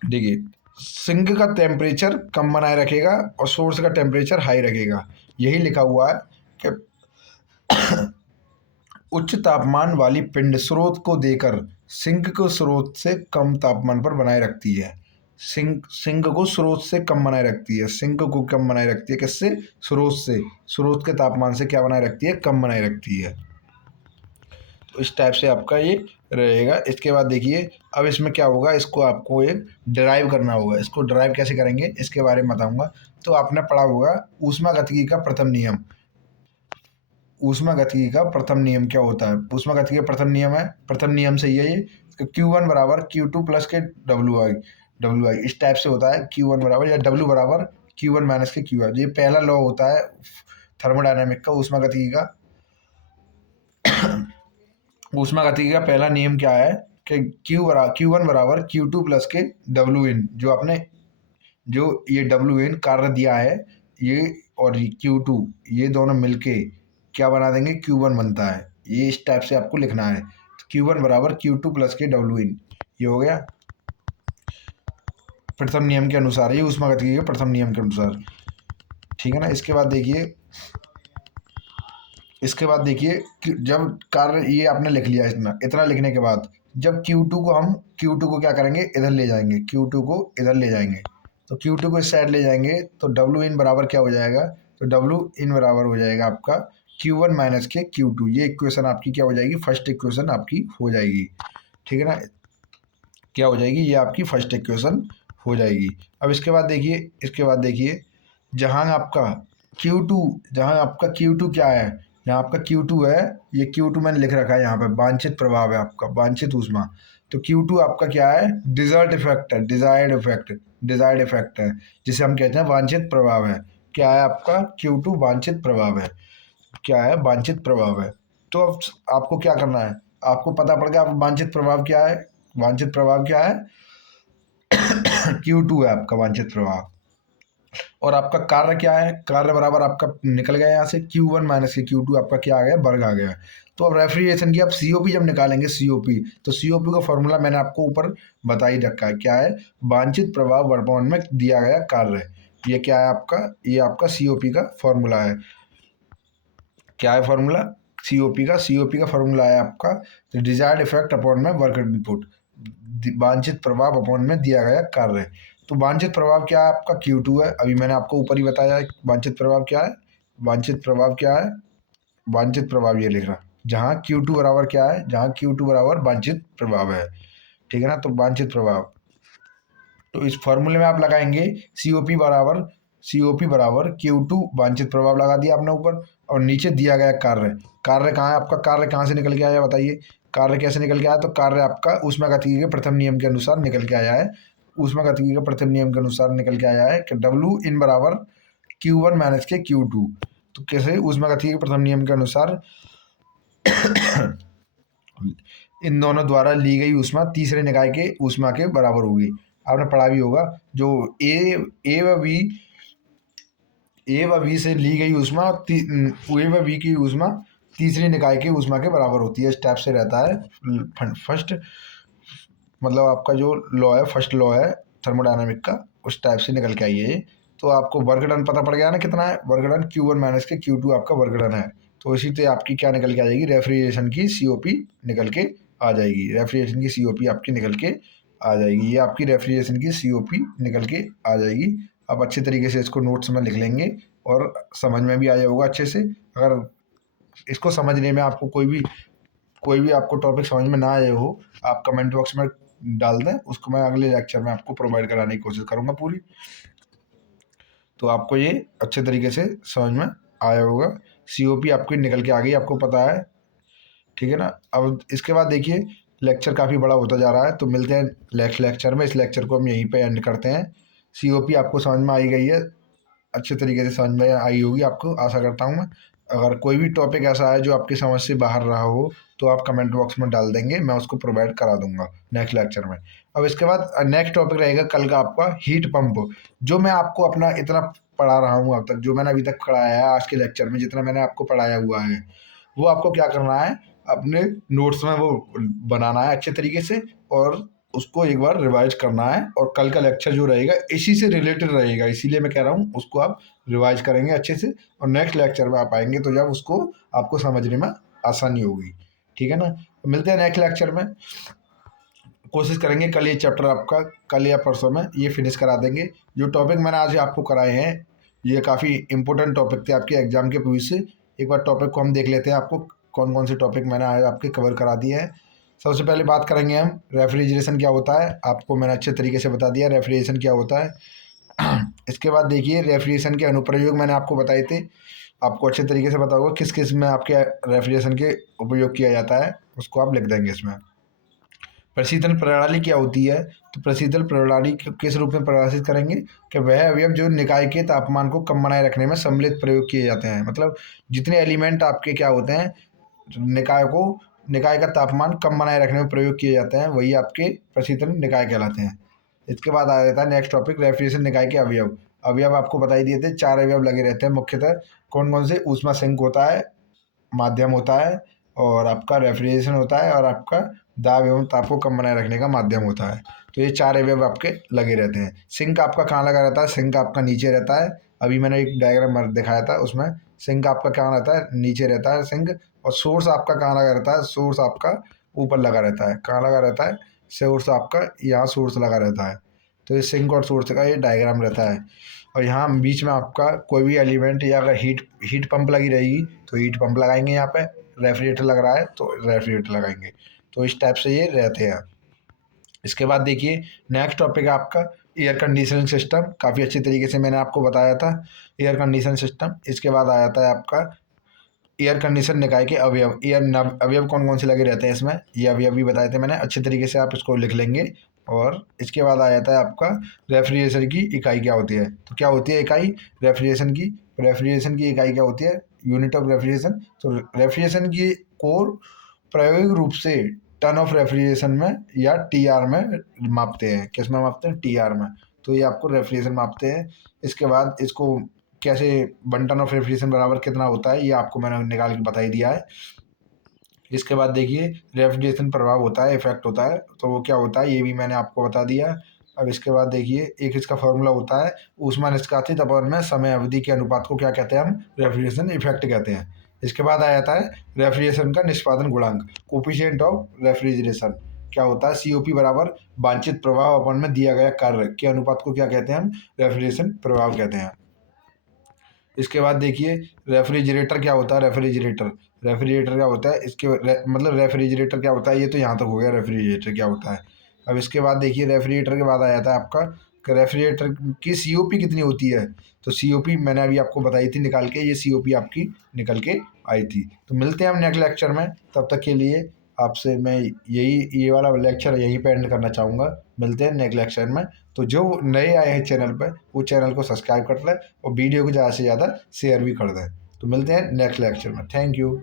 देखिए, सिंक का टेम्परेचर कम बनाए रखेगा और सोर्स का टेम्परेचर हाई रखेगा। यही लिखा हुआ है कि उच्च तापमान वाली पिंड स्रोत को देकर सिंक को स्रोत से कम तापमान पर बनाए रखती है। सिंक को स्रोत से कम बनाए रखती है, सिंक को कम बनाए रखती है, किससे, स्रोत से, स्रोत के तापमान से क्या बनाए रखती है, कम बनाए रखती है। तो इस टाइप से आपका ये रहेगा। इसके बाद देखिए, अब इसमें क्या होगा, इसको आपको एक ड्राइव करना होगा। इसको ड्राइव कैसे करेंगे इसके बारे में बताऊंगा। तो आपने पढ़ा होगा ऊष्मागतिकी का प्रथम नियम। ऊष्मागतिकी का प्रथम नियम क्या होता है, ऊष्मागतिकी का प्रथम नियम है, प्रथम नियम सही है ये, Q1 बराबर Q2 प्लस के WI इस टाइप से होता है। Q1 बराबर या W बराबर Q1 माइनस के QI, ये पहला लॉ होता है थर्मोडायनेमिक का, ऊष्मागतिकी का। ऊष्मागतिकी का पहला नियम क्या है कि Q1 बराबर Q2 प्लस के WN, जो आपने जो ये WN कार्य दिया है, ये और Q2, ये दोनों मिलके क्या बना देंगे, Q1 बनता है। ये इस टाइप से आपको लिखना है, Q1 बराबर Q2 प्लस के WN। ये हो गया प्रथम नियम के अनुसार, ये ऊष्मागतिकी के प्रथम नियम के अनुसार, ठीक है ना। इसके बाद देखिए कि जब कार्य ये आपने लिख लिया, इतना इतना लिखने के बाद जब Q2 को क्या करेंगे, इधर ले जाएंगे, Q2 को इधर ले जाएंगे, तो Q2 को इस साइड ले जाएंगे, तो WN बराबर क्या हो जाएगा, तो WN बराबर हो जाएगा आपका Q1 माइनस के Q2। ये इक्वेशन आपकी क्या हो जाएगी, फर्स्ट इक्वेशन आपकी हो जाएगी, ठीक है ना। क्या हो जाएगी, ये आपकी फर्स्ट इक्वेशन हो जाएगी। अब इसके बाद देखिए जहाँ आपका Q2 क्या है, यहाँ आपका Q2 है, ये Q2 मैंने लिख रखा है यहाँ पे, वांछित प्रभाव है आपका, वांछित ऊष्मा। तो Q2 आपका क्या है, डिजायर्ड इफेक्ट है, जिसे हम कहते हैं वांछित प्रभाव है। क्या है आपका, Q2 वांछित प्रभाव है। क्या है, वांछित प्रभाव है। तो अब आपको क्या करना है, आपको पता पड़ गया वांछित प्रभाव क्या है, वांछित प्रभाव क्या है Q2 है आपका वांछित प्रभाव। और आपका कार्य क्या है, कार्य बराबर आपका निकल गया यहाँ से Q1 माइनस के Q2, आपका क्या आ गया, वर्ग आ गया। तो अब रेफ्रिजरेशन की आप सीओपी जब निकालेंगे सीओपी, तो सीओपी का फॉर्मूला मैंने आपको ऊपर बता ही रखा है, क्या है, वांछित प्रभाव वर्तमान में दिया गया कार्य। ये क्या है आपका, ये आपका सीओपी का फॉर्मूला है। क्या है फॉर्मूला, सीओपी का फॉर्मूला है आपका डिजायर्ड इफेक्ट अपॉन में वर्क इनपुट, वांछित प्रभाव अपॉन में दिया गया कार्य। तो वांछित प्रभाव क्या है आपका Q2 है, अभी मैंने आपको ऊपर ही बताया है वांछित प्रभाव क्या है। वांछित प्रभाव क्या है, वांछित प्रभाव ये लिख रहा, जहाँ Q2 बराबर क्या है, जहाँ Q2 बराबर वांछित प्रभाव है, ठीक है ना। तो वांछित प्रभाव, तो इस फॉर्मूले में आप लगाएंगे सीओपी बराबर Q2 वांछित प्रभाव लगा दिया आपने ऊपर, और नीचे दिया गया कार्य। कार्य कहाँ है आपका, कार्य कहाँ से निकल के आया बताइए, कार्य कैसे निकल के आया, तो कार्य आपका ऊष्मागतिकी के प्रथम नियम के अनुसार निकल के आया है। ऊष्मागतिकी के प्रथम नियम के अनुसार निकल के आया है कि डब्ल्यू इन बराबर Q1 माइनस के Q2। तो कैसे, ऊष्मागतिकी के प्रथम नियम के अनुसार इन दोनों द्वारा ली गई ऊष्मा तीसरे निकाय के ऊष्मा के बराबर होगी। आपने पढ़ा भी होगा, जो ए व बी से ली गई ऊष्मा ए व बी की ऊष्मा तीसरी निकाय की ऊष्मा के बराबर होती है। इस टाइप से रहता है फर्स्ट, मतलब आपका जो लॉ है, फर्स्ट लॉ है थर्मोडायनामिक का, उस टाइप से निकल के आई है ये। तो आपको वर्क डन पता पड़ गया ना कितना है, वर्क डन Q1 माइनस के Q2 आपका वर्क डन है। तो इसी से आपकी क्या निकल के आ जाएगी, रेफ्रिजरेशन की सीओपी निकल के आ जाएगी, रेफ्रिजरेशन की सीओपी आपकी निकल के आ जाएगी। ये आपकी रेफ्रिजरेशन की सीओपी निकल के आ जाएगी। आप अच्छे तरीके से इसको नोट्स में लिख लेंगे और समझ में भी आ जाएगा अच्छे से। अगर इसको समझने में आपको कोई भी आपको टॉपिक समझ में ना आए हो, आप कमेंट बॉक्स में डाल दें, उसको मैं अगले लेक्चर में आपको प्रोवाइड कराने की कोशिश करूँगा पूरी। तो आपको ये अच्छे तरीके से समझ में आया होगा। सीओपी आपकी निकल के आ गई, आपको पता है, ठीक है ना। अब इसके बाद देखिए लेक्चर काफ़ी बड़ा होता जा रहा है, तो मिलते हैं नेक्स्ट लेक्चर में। इस लेक्चर को हम यहीं पे एंड करते हैं। सीओपी आपको समझ में आई गई है, अच्छे तरीके से समझ में आई होगी आपको, आशा करता हूँ मैं। अगर कोई भी टॉपिक ऐसा है जो आपकी समझ से बाहर रहा हो, तो आप कमेंट बॉक्स में डाल देंगे, मैं उसको प्रोवाइड करा दूंगा नेक्स्ट लेक्चर में। अब इसके बाद नेक्स्ट टॉपिक रहेगा कल का आपका हीट पंप, जो मैं आपको अपना इतना पढ़ा रहा हूँ अब तक, जो मैंने अभी तक पढ़ाया है आज के लेक्चर में, जितना मैंने आपको पढ़ाया हुआ है, वो आपको क्या करना है, अपने नोट्स में वो बनाना है अच्छे तरीके से, और उसको एक बार रिवाइज करना है। और कल का लेक्चर जो रहेगा इसी से रिलेटेड रहेगा, इसीलिए मैं कह रहा हूँ उसको आप रिवाइज करेंगे अच्छे से, और नेक्स्ट लेक्चर में आप आएंगे तो जब उसको आपको समझने में आसानी होगी, ठीक है ना। तो मिलते हैं नेक्स्ट लेक्चर में, कोशिश करेंगे कल ये चैप्टर आपका कल या परसों में ये फिनिश करा देंगे। जो टॉपिक मैंने आज आपको कराए हैं ये काफ़ी इंपॉर्टेंट टॉपिक थे आपके एग्जाम के भविष्य से। एक बार टॉपिक को हम देख लेते हैं, आपको कौन कौन से टॉपिक मैंने आज आपके कवर करा दिए हैं। सबसे पहले बात करेंगे हम रेफ्रिजरेशन क्या होता है, आपको मैंने अच्छे तरीके से बता दिया रेफ्रिजरेशन क्या होता है। इसके बाद देखिए रेफ्रिजरेशन के अनुप्रयोग मैंने आपको बताए थे, आपको अच्छे तरीके से पता होगा किस किस में आपके रेफ्रिजरेशन के उपयोग किया जाता है, उसको आप लिख देंगे इसमें। प्रशीतन प्रणाली क्या होती है, तो प्रशीतन प्रणाली किस रूप में परिभाषित करेंगे कि वह अवयव जो निकाय के तापमान को कम बनाए रखने में सम्मिलित प्रयोग किए जाते हैं। मतलब जितने एलिमेंट आपके क्या होते हैं, निकाय का तापमान कम बनाए रखने में प्रयोग किए जाते हैं, वही आपके प्रशीतन निकाय कहलाते हैं। इसके बाद आ जाता है नेक्स्ट टॉपिक रेफ्रिजरेशन निकाय के अवयव। अवयव आपको बता ही दिए थे, 4 अवयव लगे रहते हैं मुख्यतः। कौन कौन से, ऊष्मा सिंक होता है, माध्यम होता है, और आपका रेफ्रिजरेशन होता है, और आपका दाब एवं ताप को कम बनाए रखने का माध्यम होता है। तो ये 4 अवयव आपके लगे रहते हैं। सिंक आपका कहाँ लगा रहता है, सिंक आपका नीचे रहता है। अभी मैंने एक डायग्राम दिखाया था, उसमें सिंक आपका कहाँ रहता है, नीचे रहता है सिंक। और सोर्स आपका कहाँ लगा रहता है, सोर्स आपका ऊपर लगा रहता है। कहाँ लगा रहता है, सोर्स आपका यहाँ सोर्स लगा रहता है। तो ये सिंक और सोर्स का ये डायग्राम रहता है। और यहाँ बीच में आपका कोई भी एलिमेंट, या अगर हीट पंप लगी रहेगी तो हीट पंप लगाएंगे, यहाँ पे रेफ्रिजरेटर लग रहा है तो रेफ्रिजरेटर लगाएंगे। तो इस टाइप से ये रहते हैं। इसके बाद देखिए नेक्स्ट टॉपिक है आपका एयर कंडीशनिंग सिस्टम, काफ़ी अच्छी तरीके से मैंने आपको बताया था एयर कंडीशन सिस्टम। इसके बाद आ जाता है आपका एयर कंडीशन निकाय के अवयव। अवयव कौन कौन से लगे रहते हैं इसमें, ये अवयव भी बताए थे मैंने, अच्छे तरीके से आप इसको लिख लेंगे। और इसके बाद आ जाता है आपका रेफ्रिजरेशन की इकाई क्या होती है। तो क्या होती है इकाई रेफ्रिजरेशन की इकाई क्या होती है, यूनिट ऑफ रेफ्रिजरेशन। तो रेफ्रिजरेशन की को प्रायोगिक रूप से टन ऑफ रेफ्रिजरेशन में या टीआर में मापते हैं। किस में मापते हैं, टीआर में। तो ये आपको रेफ्रिजरेशन मापते हैं। इसके बाद इसको कैसे 1 टन ऑफ रेफ्रिजरेशन बराबर कितना होता है, ये आपको मैंने निकाल के बता ही दिया है। इसके बाद देखिए रेफ्रिजरेशन प्रभाव होता है, इफेक्ट होता है, तो वो क्या होता है ये भी मैंने आपको बता दिया। अब इसके बाद देखिए एक इसका फॉर्मूला होता है, ऊष्मा निष्कासित अपवन में समय अवधि के अनुपात को क्या कहते हैं हम, रेफ्रिजरेशन इफेक्ट कहते हैं। इसके बाद आ जाता है रेफ्रिजरेशन का निष्पादन गुणांक, कोफिशिएंट ऑफ रेफ्रिजरेशन, क्या होता है सीओपी बराबर वांछित प्रभाव अपन में दिया गया कार्य के अनुपात को क्या कहते हैं हम, रेफ्रिजरेशन प्रभाव कहते हैं। इसके बाद देखिए रेफ्रिजरेटर क्या होता है, रेफ्रिजरेटर क्या होता है, मतलब रेफ्रिजरेटर क्या होता है, ये तो यहाँ तक हो गया रेफ्रिजरेटर क्या होता है। अब इसके बाद देखिए रेफ्रिजरेटर के बाद आ जाता है आपका कि रेफ्रिजरेटर की सीओपी कितनी होती है। तो सीओपी मैंने अभी आपको बताई थी निकाल के, ये सीओपी आपकी निकल के आई थी। तो मिलते हैं हम नेक्स्ट लेक्चर में, तब तक के लिए आपसे मैं ये वाला लेक्चर यहीं पे एंड करना चाहूँगा। मिलते हैं नेक्स्ट लेक्चर में। तो जो नए आए हैं चैनल पर वो चैनल को सब्सक्राइब कर लें और वीडियो को ज़्यादा से ज़्यादा शेयर भी कर दें। तो मिलते हैं नेक्स्ट लेक्चर में। Thank you.